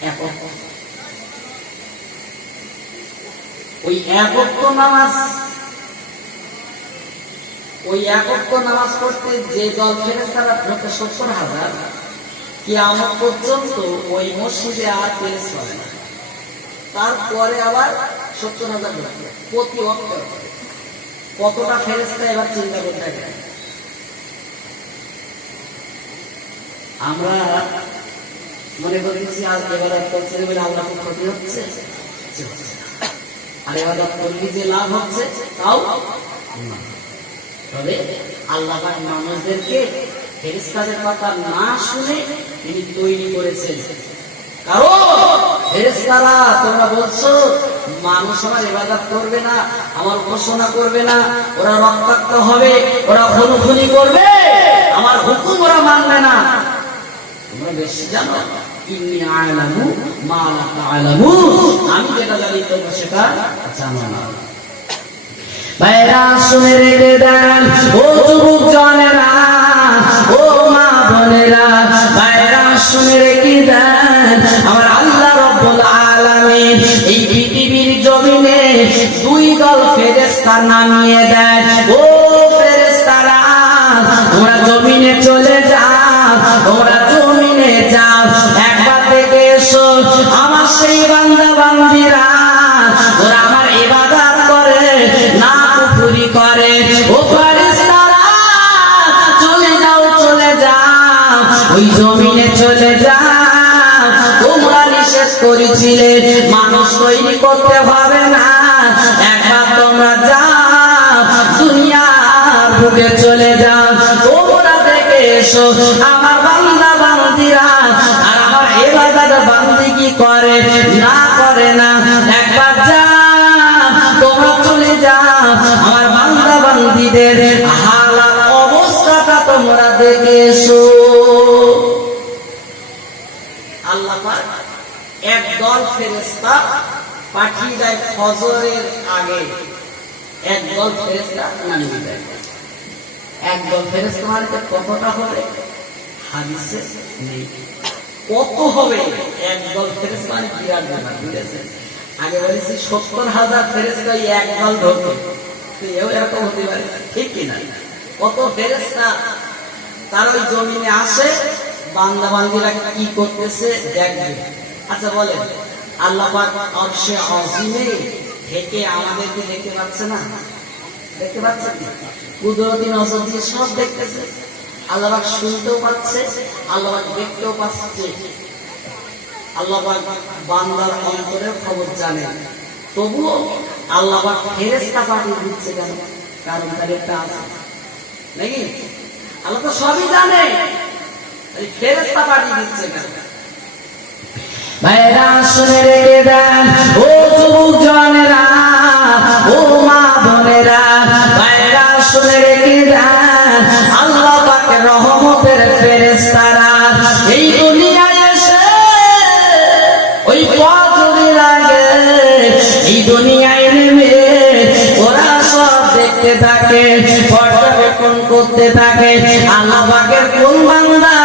এক ওয়াক্ত, ওই এক ওয়াক্ত নামাজ, ওই এক ওয়াক্ত নামাজ পড়তে যে দল ফেরেশতারা ঢোকে ৭০,০০০, কিয়ামত পর্যন্ত ওই মসজিদে আর পেশ হবে না। তারপরে আবার ৭০,০০০ ঢোকে প্রতি ওয়াক্তে। কতটা ফেরেশতা এবার চিন্তা করতে থাকে। আমরা মনে করতেছি আজ ইবাদত করছে বলে আল্লাহ খুব ক্ষতি হচ্ছে, আর ইবাদত করলে যে লাভ হচ্ছে তাও। তবে আল্লাহ পাক মানুষদেরকে ফেরেশতাদের কথা না শুনে তিনি তৈরি করেছেন। কারণ ফেরেশতারা, তোমরা বলছো মানুষ আমার ইবাদত করবে না, আমার উপাসনা করবে না, ওরা রক্তাক্ত হবে, ওরা খুনখুনি করবে, আমার হুকুম ওরা মানবে না। তোমরা বেশি জানো, ইন্নী আ'লামু মা লা তা'লামুন, আমি যেটা জানি তোমরা সেটা জানো না। ভাইরা শুনে রেখে দেন, ও যুবক জনেরা, ও মা বোনেরা, ভাইরা শুনে রেখে দেন, আমার আল্লাহ রাব্বুল আলামিন এই পৃথিবীর জমিনে দুই দল ফেরেশতা নামিয়ে দেন। ও ফেরেশতারা, তোমরা জমিনে চলে যাও, তোমরা জমিনে যাও, একবার দেখে এসো আমার সেই বান্দা বান্দিরা, ওরা আমার ইবাদত করে না কুফরি করে। ও ফেরেশতারা, চলে যাও, চলে যাও, ওই জমিনে চলে যাও। তোমরা নিষেধ করেছিলে মানুষ তৈরি করতে হবে না, একবার তোমরা যাও, দুনিয়ার বুকে চলে যাও, তোমরা দেখে এসো আমার বান্দা বান্দিরা আর আমার ইবাদত বান্দেগি করে না করে না। একবার যাও, তোমরা চলে যাও, আমার বান্দা বান্দিদের হালাত অবস্থাটা তোমরা দেখে এসো। আল্লাহ পাক একদল ফেরেশতা পাঠিয়ে দেয় ফজরের আগে, একদল ফেরেশতা নামিয়ে দেয়। একদল ফেরেশতা মানে কতটা হবে হাদিসে নেই, কত হবে একদল ফেরেশতা মানে বিরাট ব্যাপার, বুঝেছেন? আগে বলেছি ৭০,০০০ ফেরেশতা একদল ঢোকে, তো এও এরকম হতে পারে, ঠিক কিনা? কত ফেরেশতা তার ওই জমিনে আসে, বান্দা বান্দিরা কি করতেছে দেখবে। আচ্ছা বলে আল্লাহ পাক আরশে আজিমে থেকে আমাদেরকে দেখতে পাচ্ছে না? দেখতে পাচ্ছে, কুদরতি নজর দিয়ে সব দেখতেছে। আল্লাহ পাক শুনতেও পাচ্ছে, আল্লাহ পাক দেখতেও পাচ্ছে। আল্লাহ পাক বান্দার অন্তরের খবর জানে, তবুও আল্লাহ পাক ফেরেশতা পাঠিয়ে দিচ্ছে কেন? কারণ তার একটা আছে নাকি? আল্লাহ তো সবই জানে, ফেরেশতা পাঠিয়ে দিচ্ছে কেন? ভাইরা শুনে রেখে দেন, ও যুবক জওয়ানেরা, ও মা বোনেরা, ভাইরা শুনে রেখে দেন, আল্লাহ পাকের রহমতের ফেরেশতারা এই দুনিয়ায় এসে ওই ফজরের আগে এই দুনিয়ায় নেমে ওরা সব দেখতে থাকে, পর্যবেক্ষণ করতে থাকে আল্লাহ পাকের কোন বান্দা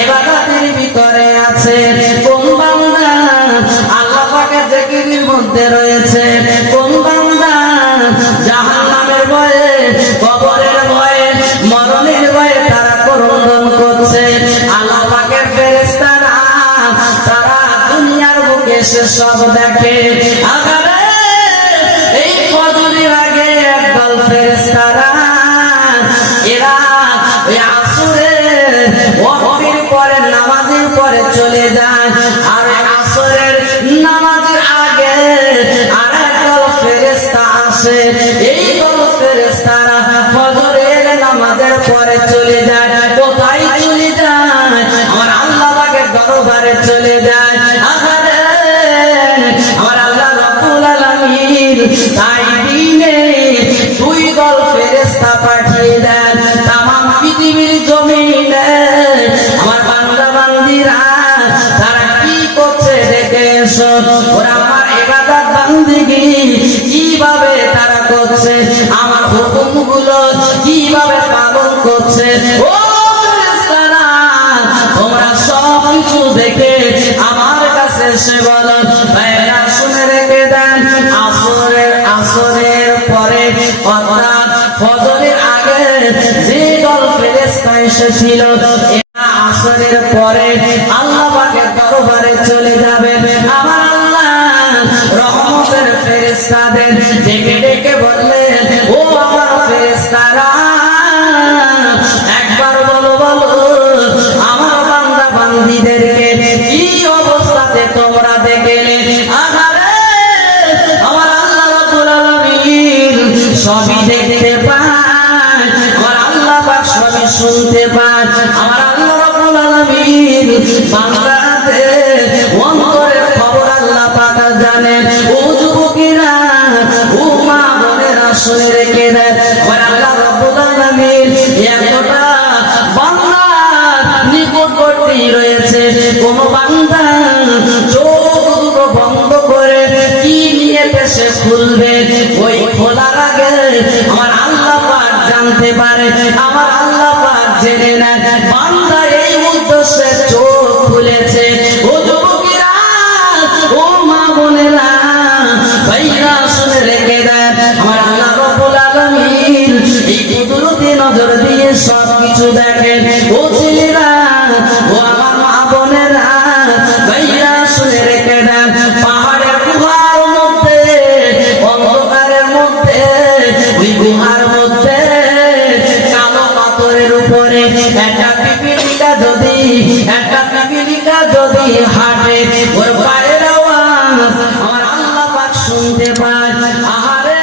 ইবাদতের ভিতরে আছে, কোন বান্দা আল্লাহ পাকের জিকিরের মধ্যে রয়েছে, কোন বান্দা জাহান্নামের ভয়ে, কবরের ভয়ে, মরণের ভয়ে তারা ক্রন্দন করছে। আল্লাহ পাকের ফেরেশতারা তারা দুনিয়ার বুকে এসে সব দেখে। আগারে এই ফজরের আগে একদল ফেরেশতারা এরা ওই আসরের ওয়াক্তের পরে নামাজের পরে চলে যায়, আর আসরের নামাজের আগে আরেকদল ফেরেশতা আসে। এই দল ফেরেশতারা ফজরের নামাজের পরে চলে যায়। কোথায় চলে যায়? আমার আল্লাহ পাকের দরবারে চলে যায়। আহারে আমার আল্লাহ রাব্বুল আলামিন তাই দিনে দুই দল ফেরেশতা পাঠিয়ে দেন তামাম পৃথিবীর জমিনে। আমার বান্দা বান্দিরা তারা কি করছে দেখে এসো, ওরা আমার ইবাদত বান্দিগি কিভাবে তারা করছে, আমার হুকুমগুলো কিভাবে পালন করছে। ও ফেরেশতারা তোমরা সব কিছু দেখে আমার কাছে এসে বলো। ভাইরা শুনে রেখে দেন, আসরের পরে অর্থাৎ ফজরের আগে যে দল ফেরেশতা এসেছিল এরা আসরের পরে আল্লাহ পাকের দরবারে চলে যাবে। আমার আল্লাহ রহমতের ফেরেশতাদের ডেকে ডেকে বললেন, ও আমার ফেরেশতারা একবার বলো বলো আমার বান্দা বান্দীদেরকে কি অবস্থাতে তোমরা দেখলে। আহারে আমার আল্লাহ রাব্বুল আলামিন সবই দেখতে পায়, আমার আল্লাহ পাক সবই শুনতে পায়। আমার আল্লাহ রাব্বুল আলামিন বান্দাদের অন্তরের খবর আল্লাহ পাক জানেন। ও যুবকেরা, ও মা বোনেরা শুনে রেখে দেন, আমার আল্লাহ রাব্বুল আলামিন এতটা বান্দার নিকটবর্তী রয়েছে, কোন বান্দা চোখ দুটো বন্ধ করে কি নিয়ে সে খুলবে, ওই খোলার আগে আমার আল্লাহ পাক জানতে পারে, আমার আল্লাহ পাক জেনে নেন বান্দা এই উদ্দেশ্যে চোখ খুলেছে। ও যুবকেরা, ও মা বোনেরা, ভাইরা শুনে রেখে দেন, আমার আল্লাহ রাব্বুল আলামিন এই কুদরতি নজর দিয়ে সব কিছু দেখেন। ও ছেলেরা, ও আমার মা বোনেরা, ভাইরা শুনে রেখে দেন, পাহাড়ের গুহার মধ্যে, অন্ধকারের মধ্যে, ওই গুহার মধ্যে কালো পাথরের উপরে একটা পিপিলিকা যদি হাঁটে, ওর পায়ের আওয়াজ আমার আল্লাহ পাক শুনতে পায়। আহারে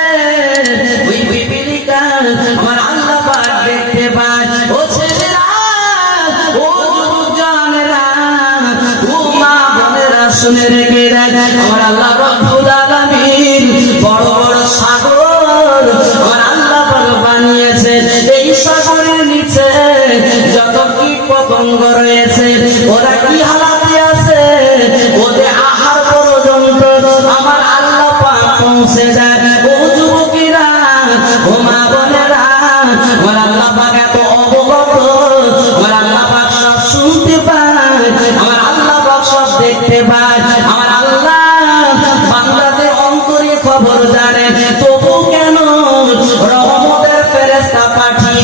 ওই পিপিলিকা আমার আল্লাহ পাক দেখতে পায়। ও ছেলেরা, ও যুবক জওয়ানেরা, ও মা বোনেরা শুনে রেখে দেন, আমার আল্লাহ রাব্বুল আলামিন বড় বড় সাগর আমার আল্লাহ পাক বানিয়েছে। এই সাগরের নিচে যত কীট পতঙ্গ রয়েছে ওরা কি হালাতে আছে, ওদের আহার পর্যন্ত আমার আল্লাহ পাক পৌঁছে দেয়। ও যুবকেরা, ও মা বোনেরা, আমার আল্লাহ পাক এত অবগত, আমার আল্লাহ পাক সব শুনতে পায়, আমার আল্লাহ পাক সব দেখতে পায়, আমার আল্লাহ বান্দাদের অন্তরে খবর জানে। তবু কেন রহমতের ফেরেশতা পাঠিয়ে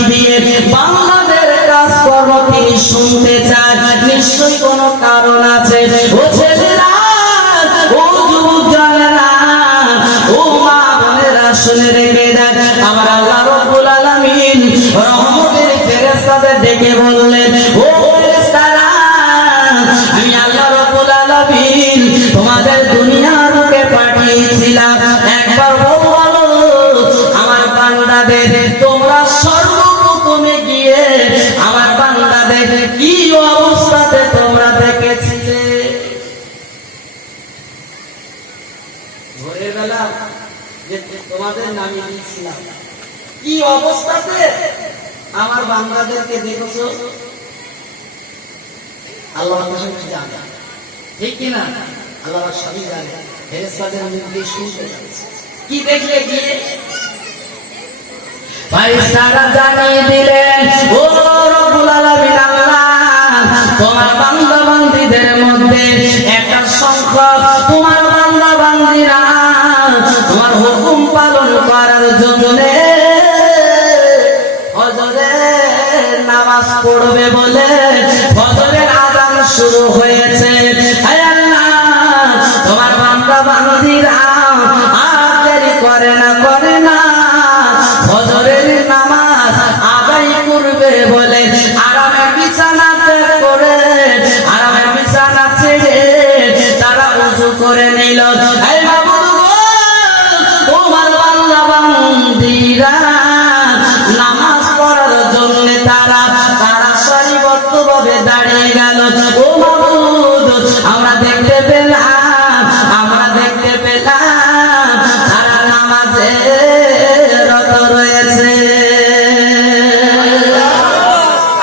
ভোরের বেলা যে তোমাদের নামে দিয়েছিলাম, কি অবস্থাতে আমার বান্দাদেরকে দেখেছো, আল্লাহ জানে, ঠিক কিনা? আল্লাহ সবই জানে। ফেরেশতাদের মুখ দিয়ে শুনতে যাচ্ছে, কি দেখলে গিয়ে ফেরেশতারা জানিয়ে দিলেন, ও রব্বুল আলামিন আল্লাহ, তোমার বান্দা বান্দীদের মধ্যে একটা সংখ্যক তোমার বান্দা বান্দীরা তোমার হুকুম পালন করার জন্য ফজরের নামাজ পড়বে বলে ফজরের আযান শুরু হয়েছে। হে আল্লাহ, তোমার বান্দা বান্দীরা আর দেরি করে না ফজরের নামাজ আদায় করবে বলে আরামে বিছানা ত্যাগ করে, আরামে বিছানা ছেড়ে তারা ওযু করে নিল। হে মাবুদ গো, তোমার বান্দা বান্দীরা নামাজ পড়ার জন্য তারা সারিবদ্ধভাবে দাঁড়িয়ে গেল। ও মাবুদ, আমরা দেখতে পেলাম তারা নামাজে রত রয়েছে।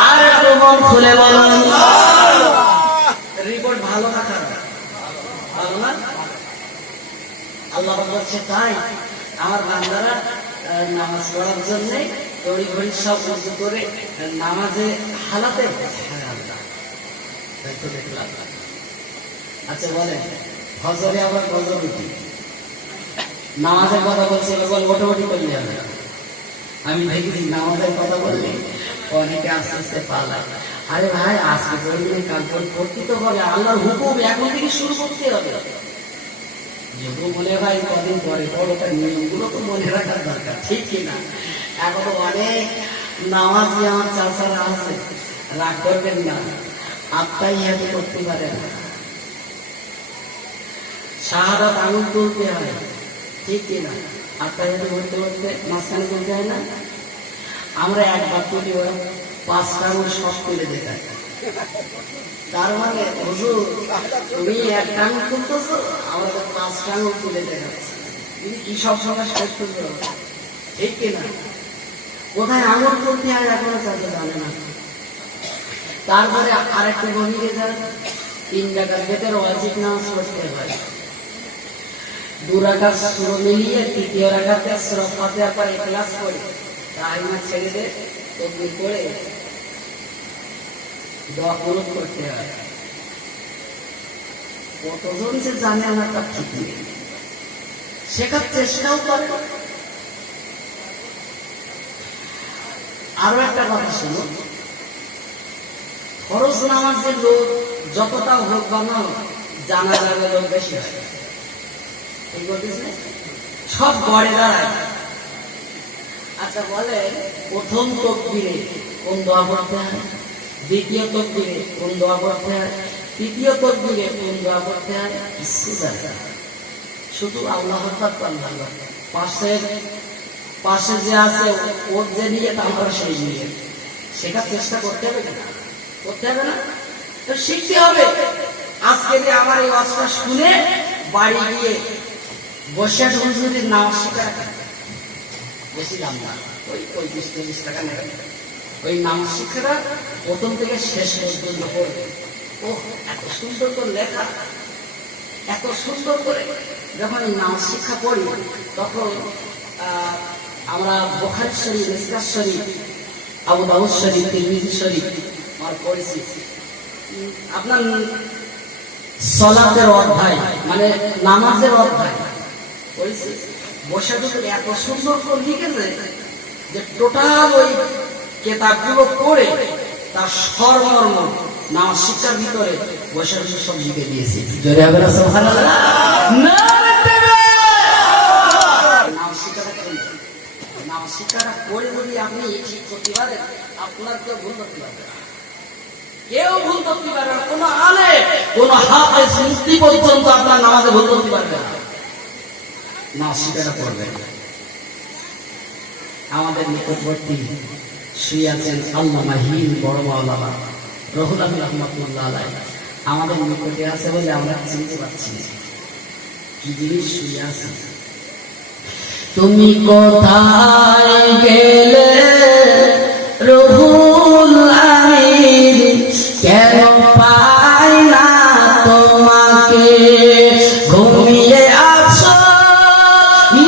আর একটু মন খুলে বলুন, রিপোর্ট ভালো না খারাপ? ভালো না? আল্লাহ বলছে তাই আমার বান্দারা নামাজ পড়ার জন্য তড়ি ঘড়ি সব উজু করে নামাজে হালাতে। আচ্ছা বলেন, ফজরে আবার ফজর উঠি নামাজের কথা বলছে, বল মোটামুটি করলে হবে। আমি দেখেছি নামাজের কথা বললে অনেকে আস্তে আস্তে পালায়। আরে ভাই, আজকে করলে কাল করতে তো হবে, আল্লাহর হুকুম এখন থেকে শুরু করতে হবে। যেগুলো বলে ভাই কদিন পরে বড় নিয়মগুলো তো মনে রাখার দরকার, ঠিক কিনা? এখন অনেক নামাজি আমার চাচারা আছে, রাগ করবেন না, আত্মাই হাতে করতে পারে না, শাহাদাত আঙুল তুলতে হয়, ঠিক কিনা? আত্মাই হাতে করতে করতে মাঝখানে তুলতে হয় না। আমরা একবার তুলি, ওরা 5টা আঙুল সব তুলে দেখায়। তার মানে হুজুর তুমি একটা আঙুল তুলতেছো, আমরা 5টা আঙুল তুলে দেখাচ্ছি। তুমি কি সব প্রকাশ করতে, ঠিক কিনা? কোথায় আঙুল তুলতে হয় এখনো চাইতে জানে না। তারপরে আরেকটা গভীরে যান, 3 রাকাত ভেতরে ওয়াজিব নামাজ পড়তে হয়। 2 রাকাত সূরা মিলিয়ে 3য় রাকাতে সূরা ফাতিহা পড়ে ইখলাস পড়ে তাহিয়াত ছেড়ে দে তাকবীর পড়ে দোয়া কুনুত করতে হয়। কতজন যে জানে না তার ঠিক নেই, শেখার চেষ্টাও করে। আরো একটা কথা শুনো, ফরজ নামাজের লোক যতটা হোক বানাও, জানাজার লোক বেশি হয়, ঠিক বলতেছে? সব গড়ে দাঁড়ায়। আচ্ছা বলে, প্রথম তাকবীরে কোন দোয়া পড়তে হয়, দ্বিতীয় তাকবীরে কোন দোয়া পড়তে হয়, তৃতীয় তাকবীরে কোন দোয়া পড়তে হয়, কিছু জানে না। শুধু আল্লাহ আল্লাহ, পাশে যে আছে ওর যে নিয়ে তারপর সেই নিয়ে শেখার চেষ্টা করতে হবে না, করতে হবে না? তো শিখতে হবে। আজকে যে আমার এই ওয়াজটা শুনে বাড়ি গিয়ে বসে হুজুরের নামাজ শিখা, বেশি দাম না, ওই 35-40 টাকা নেবে। ওই নামাজ শিক্ষাটা প্রথম থেকে শেষ পর্যন্ত পড়বে। ও এত সুন্দর করে লেখা, এত সুন্দর করে। যখন এই নামাজ শিক্ষা পড়ি তখন আমরা বুখারী শরীফ, মিসকাত শরীফ, আবু দাউদ শরীফ, তিরমিজি শরীফ আর পড়েছি। আপনার সালাতের অধ্যায় মানে নামাজের অধ্যায় পড়েছি। বসে যখন এত সুন্দর করে লিখেছে যে টোটাল ওই কিতাবগুলো পড়ে তার সর্বমর্ম নামাজ শিক্ষার ভিতরে বসে বসে সব লিখে দিয়েছি। জোরে হবে না সুবহানাল্লাহ? নামাজ শিক্ষাটা করে যদি আপনি ঠিক করতে পারেন, আপনার কেউ ভুল করতে পারবে না, কেউ ভুল করতে পারবে না। কোন আলে কোন হাফেজ মুফতি পর্যন্ত আপনার নামাজে ভুল করতে পারবে না। নামাজ শিক্ষাটা করবেন। আমাদের নিকটবর্তী শুয়ে আছেন আল্লামা হিল বড় মাওলানা রহুল আমিন রহমাতুল্লাহ আলাইহি, আমাদের নিকটে আছে বলে আমরা চিনতে পারছি। কি জিনিস শুয়ে আছে? তুমি কোথায় গেলে রুহুল আমিন, কেন পাই না তোমাকে? ঘুমিয়ে আছো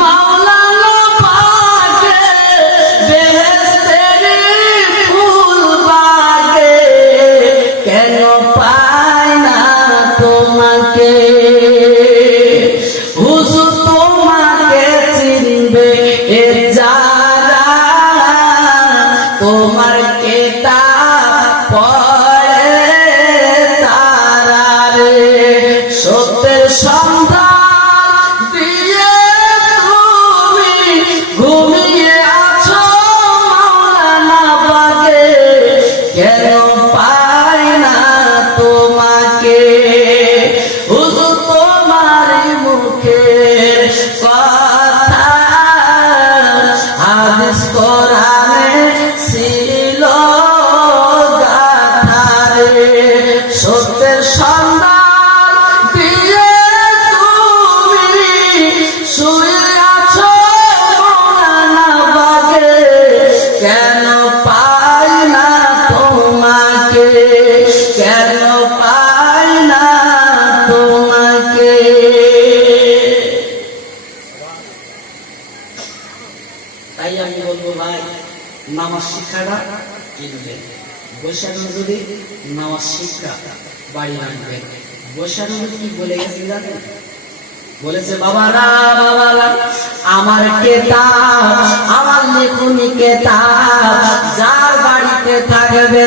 মাওলানা পাকে, বেহেশতের ফুল বাগে, কেন পাই না তোমাকে? হুজুর তোমাকে চিনবে এ যারা, তোমার কিতাব পড়ে তারা রে। সত্যের সন্ধান দিয়ে তুমি ঘুমিয়ে আছো মাওলানা বাগে, কেন পাই না তোমাকে? হুজুর তোমার মুখের কথা হাদিস কোরআনে ছিল গাথা রে। সত্যের সন্ধান দিয়ে তুমি শুয়ে আছো মাওলানা বাগে, কেন পাই না তোমাকে? কেন পাই না তোমাকে? তাই আমি বলবো ভাই, নামাজ শিক্ষাটা কিনবে। বৈশাখী যদি নামাজ শিক্ষা বাড়ি আনবে। বৈশাখী কি বলে গেছে জানেন? বলেছে বাবারা বাবারা, আমার কেতাব, আমার লেখনী কেতাব যার বাড়িতে থাকবে,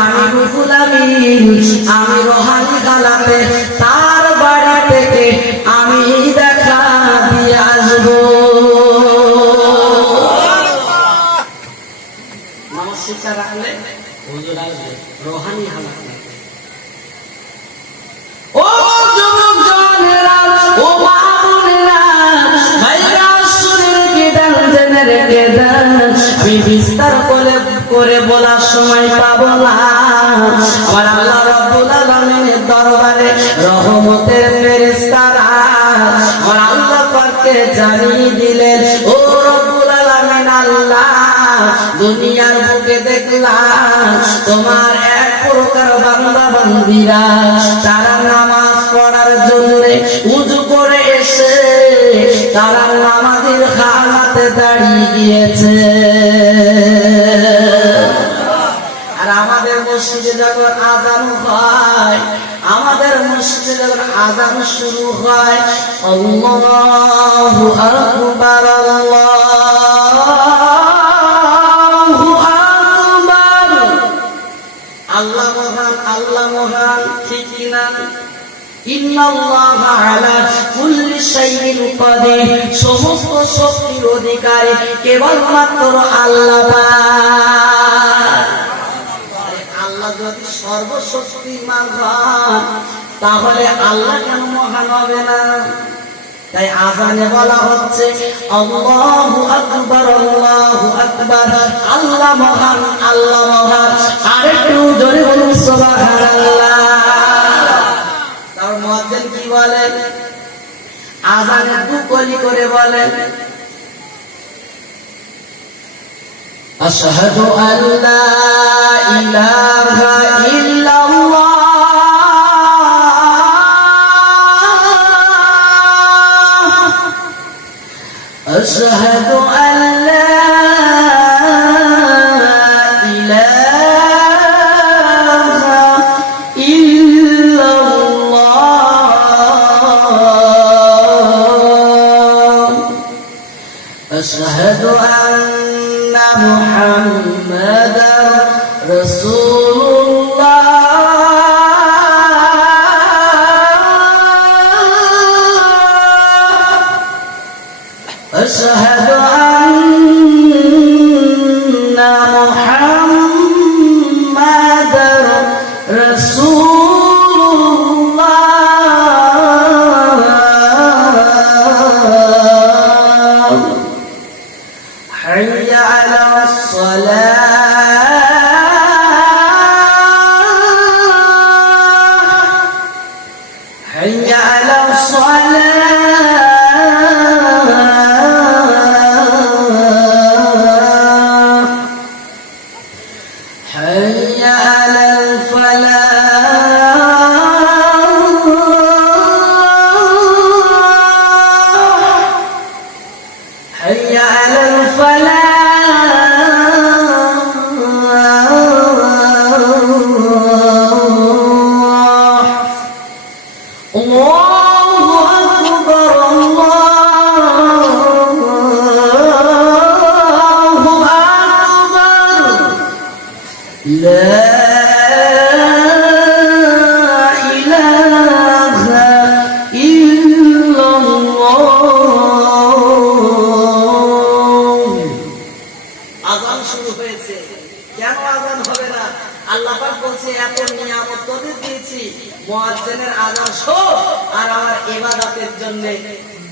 আমি রুহুল আমিন, আমি রোহানি গালাতে তার বাড়ি থেকে আমি দেখা দিয়ে আসবো। নামাজ শিক্ষা রাখলে হুজুর আসবে রোহানি হালাতে। ও যুবক জনেরা, ও মা বোনেরা, ভাইরা শুনে রেখে দেন, জেনে রেখে দেন। আমি বিস্তার করে বলার সময় পাবো না। আমার আল্লাহ রাব্বুল আলামিনের দরবারে রহমতের ফেরেশতারা আমার আল্লাহ পাককে জানিয়ে দিলেন, ও রব্বুল আলামিন আল্লাহ, দুনিয়ার বুকে দেখলাম তোমার এক প্রকার বান্দা বান্দীরা, তারা নামাজ পড়ার জন্য উযু করে এসে তারা নামাজের হালাতে দাঁড়িয়ে গিয়েছে। আর আমাদের মসজিদে যখন আযান হয়, আমাদের মসজিদে যখন আযান শুরু হয়, আল্লাহু আকবার, আল্লাহু আকবার, আল্লাহ মহান, আল্লাহ মহান, ঠিক কিনা? ইন্নাল্লাহা আলা কুল্লি শাইইন কাদির, সমস্ত শক্তির অধিকারী কেবলমাত্র আল্লাহ পাক। আল্লাহ যদি সর্বশক্তিমান হন, তাহলে আল্লাহ কেন মহান হবে না? তাই আযানে বলা হচ্ছে আল্লাহু আকবার, আল্লাহু আকবার, আল্লাহ মহান, আল্লাহ মহান। আরেকটু জোরে বলুন সুবহানাল্লাহ। তার মুয়াজ্জিন কি বলেন? আযানে দুকলি করে বলেন, আশহাদু আল্লা ইলাহা ইল্লাল্লাহ, আশহাদু আল্লা ইলাহা ইল্লাল্লাহ, আশহাদু আন্না মুহাম্মাদার রাসূলুল্লাহ, আশহাদু আন্না মুহাম্মাদার রাসূলুল্লাহ, হাইয়া আলাস সালাহ, হাইয়া আলাস সালাহ, আজান শোন আর আমার ইবাদতের জন্য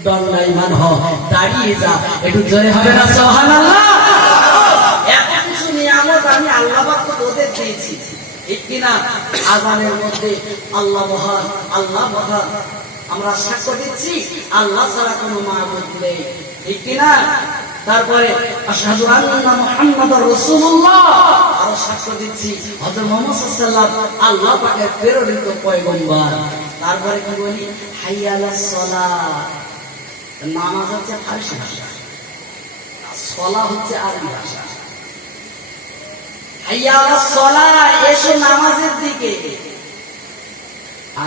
দণ্ডায়মান হ, দাঁড়িয়ে যা। একটু জোরে হবে না সুবহানাল্লাহ? এত কিছু নিয়ামত আমি আল্লাহ পাক ওদের দিয়েছি, ঠিক কিনা? আজানের মধ্যে আল্লাহ মহান, আল্লাহ মহান, আমরা সাক্ষ্য দিচ্ছি আল্লাহ ছাড়া কোনো মাবুদ নেই, ঠিক কিনা? তারপরে আশহাদু আন্না মুহাম্মাদুর রাসূলুল্লাহ, আর সাক্ষ্য দিচ্ছি হযরত মুহাম্মদ সাল্লাল্লাহু আলাইহি ওয়াসাল্লাম আল্লাহ পাকের প্রেরিত পয়গম্বর। তারপরে কি বলি? হাইয়া আলাস সালাত। নামাজ হচ্ছে ফারসি ভাষা, সালাহ হচ্ছে আরবি ভাষা। হাইয়া আলাস সালাহ, এসো নামাজের দিকে।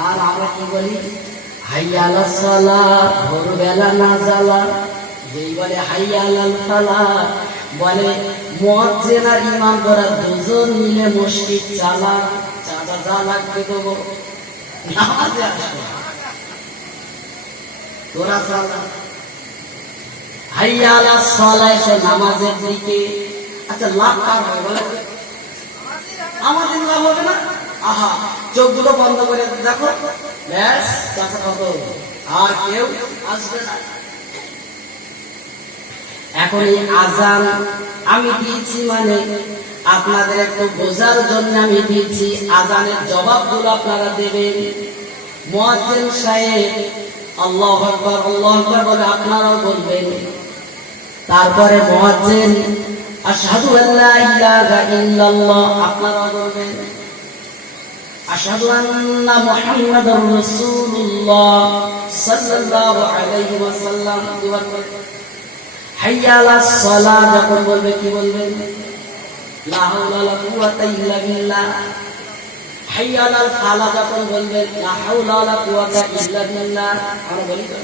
আর আমরা কি বলি? হাইয়া আলাস সালাহ, ভোরবেলা না জ্বালা। যেই বলে হাইয়া আলাল ফালাহ, বলে মুয়াজ্জিন আর ইমাম করা দুজন মিলে মসজিদ চালা। চাঁদা যা লাগবে দেবো, নামাজে আসো, তোরা চালা। হাইয়া আলাস সালাহ, এসো নামাজের দিকে। আচ্ছা, লাভ কার হবে বলে? আমাদের লাভ হবে না? আহা, চোখ দুটো বন্ধ করে দেখো, ব্যাস চাচা কত, আর কেউ আসবে না। এখন এই আজান আমি দিয়েছি মানে আপনাদের একটু বোঝার জন্য আমি দিয়েছি। আজানের জবাবগুলো আপনারা দেবেন। মুয়াজ্জিন সাহেব আল্লাহু আকবার, আল্লাহু আকবার বলে আপনারাও বলবেন। তারপরে মুয়াজ্জিন আশহাদু আল্লা ইলাহা ইল্লাল্লাহ, আপনারাও বলবেন। আশহাদু আন্না মুহাম্মাদুর রাসূলুল্লাহ সাল্লাল্লাহু আলাইহি ওয়াসাল্লাম। হাইয়া আলাস সালাহ যখন বলবে কি বলবেন? লা হাওলা ওয়ালা কুওয়াতা ইল্লা বিল্লাহ। হাইয়া আলাল ফালাহ যখন বলবেন, লা হাওলা ওয়ালা কুওয়াতা ইল্লা বিল্লাহ। আমরা বলি তো,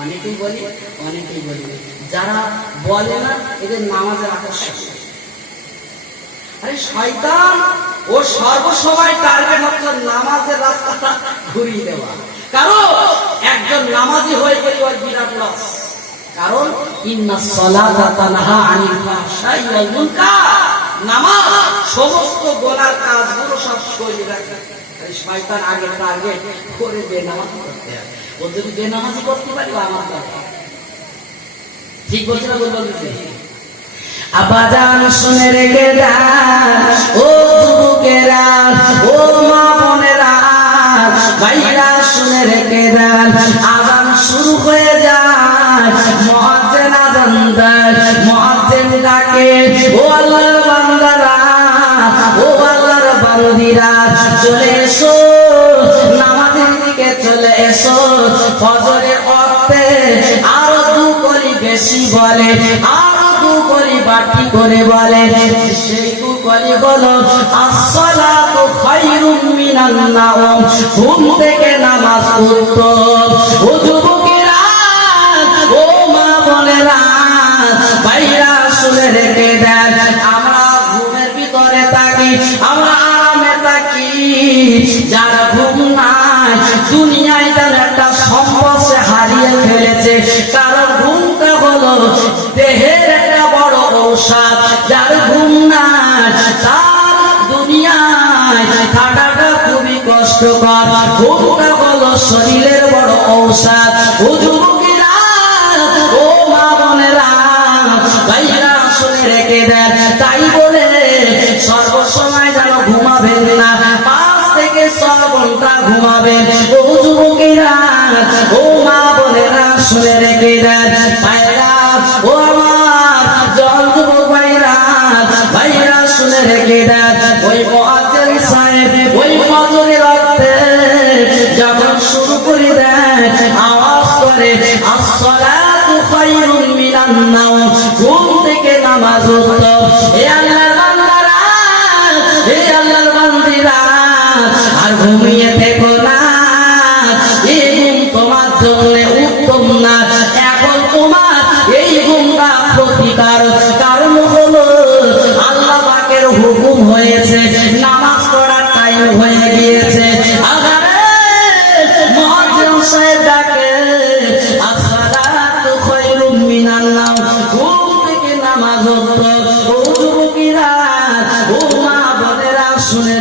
অনেকেই বলি, অনেকেই বলি। যারা বলে না এদের নামাজের আকর্ষণ। আরে শয়তান ও সর্বসময় টার্গেট হচ্ছে নামাজের রাস্তাটা ঘুরিয়ে দেওয়া। কারণ একজন নামাজি হয়ে গেলে ওর বিরাট লস। কারণ ইন্নাস সালাতা তানহা আনিল ফাহশাই ওয়াল মুনকার, নামাজ সমস্ত গুনার কাজগুলো সব সরিয়ে রাখে। শয়তান আগে টার্গেট করে বেনামাজ করতে হয়। ও যদি বেনামাজি করতে পারি আমার কথা ঠিক বলছে না? বলতে আবাজান শুনে রেখে যান ও যুবকেরা, ও মা বোনেরা, ভাইরা শুনে রেখে যান। আজান শুরু হয়ে যায়, মুয়াজ্জিন আজান দেয়, মুয়াজ্জিন ডাকে, ও আল্লাহর বান্দারা, ও আল্লাহর বান্দীরা, চলে এসো নামাজের দিকে, চলে এসো। ফজরের ওয়াক্তে আরো দু কলি বেশি বলে, আরো দু কলি বাটি করে বলে। সেই দু কলি হলো আসসালাতু খায়রুম মিনান নাওম, ঘুম থেকে নামাজ উত্তম। ও যুবকেরা, ও মা বোনেরা, ভাইরা শুনে রেখে দেন। আমরা ঘুমের ভিতরে থাকি, আমরা আরামে থাকি। যার ঘুম নাই দুনিয়ায় তার একটা সম্পদ সে হারিয়ে ফেলেছে। কারণ ঘুমটা হলো দেহের একটা বড় ঔষধ। যার ঘুম নাই তার দুনিয়ায় থাকাটা খুবই কষ্টকর। ঘুমটা হলো শরীরের বড় ঔষধ। ও যুবকেরা, ও মা বোনেরা, ভাইরা শুনে রেখে দেন। তাই বলে সর্বসময় যেন ঘুমাবেন না, 5 থেকে 6 ঘন্টা ঘুমাবেন। ও যুবকেরা, ও মা বোনেরা, শুনে রেখে দেন। ভাইরা, ও আমার জল যুবক ভাইরা, ভাইরা শুনে রেখে দেন। ওই মুয়াজ্জিন সাহেব ওই ফজরের ওয়াক্তে যখন শুরু করে দেন, আওয়াজ করে আসসালাতু খায়রুম মিনান নাওম, ঘুম থেকে নামাজ উত্তম। হে আল্লাহর বান্দারা, হে আল্লাহর বান্দীরা, আর ঘুমিয়ে থেকো না। এই ঘুম তোমার জন্য উত্তম না। এখন তোমার এই ঘুমটা ক্ষতিকারক। কারণ হলো আল্লাহ পাকের হুকুম হয়েছে, নামাজ পড়ার টাইম হয়ে গিয়েছে। আগারে মুয়াজ্জিন সাহেব ডাকে আসসালাতু খায়রুম মিনান নাওম, ঘুম থেকে নামাজ উত্তম। ও যুবকেরা, ও মা বোনেরা, শুনে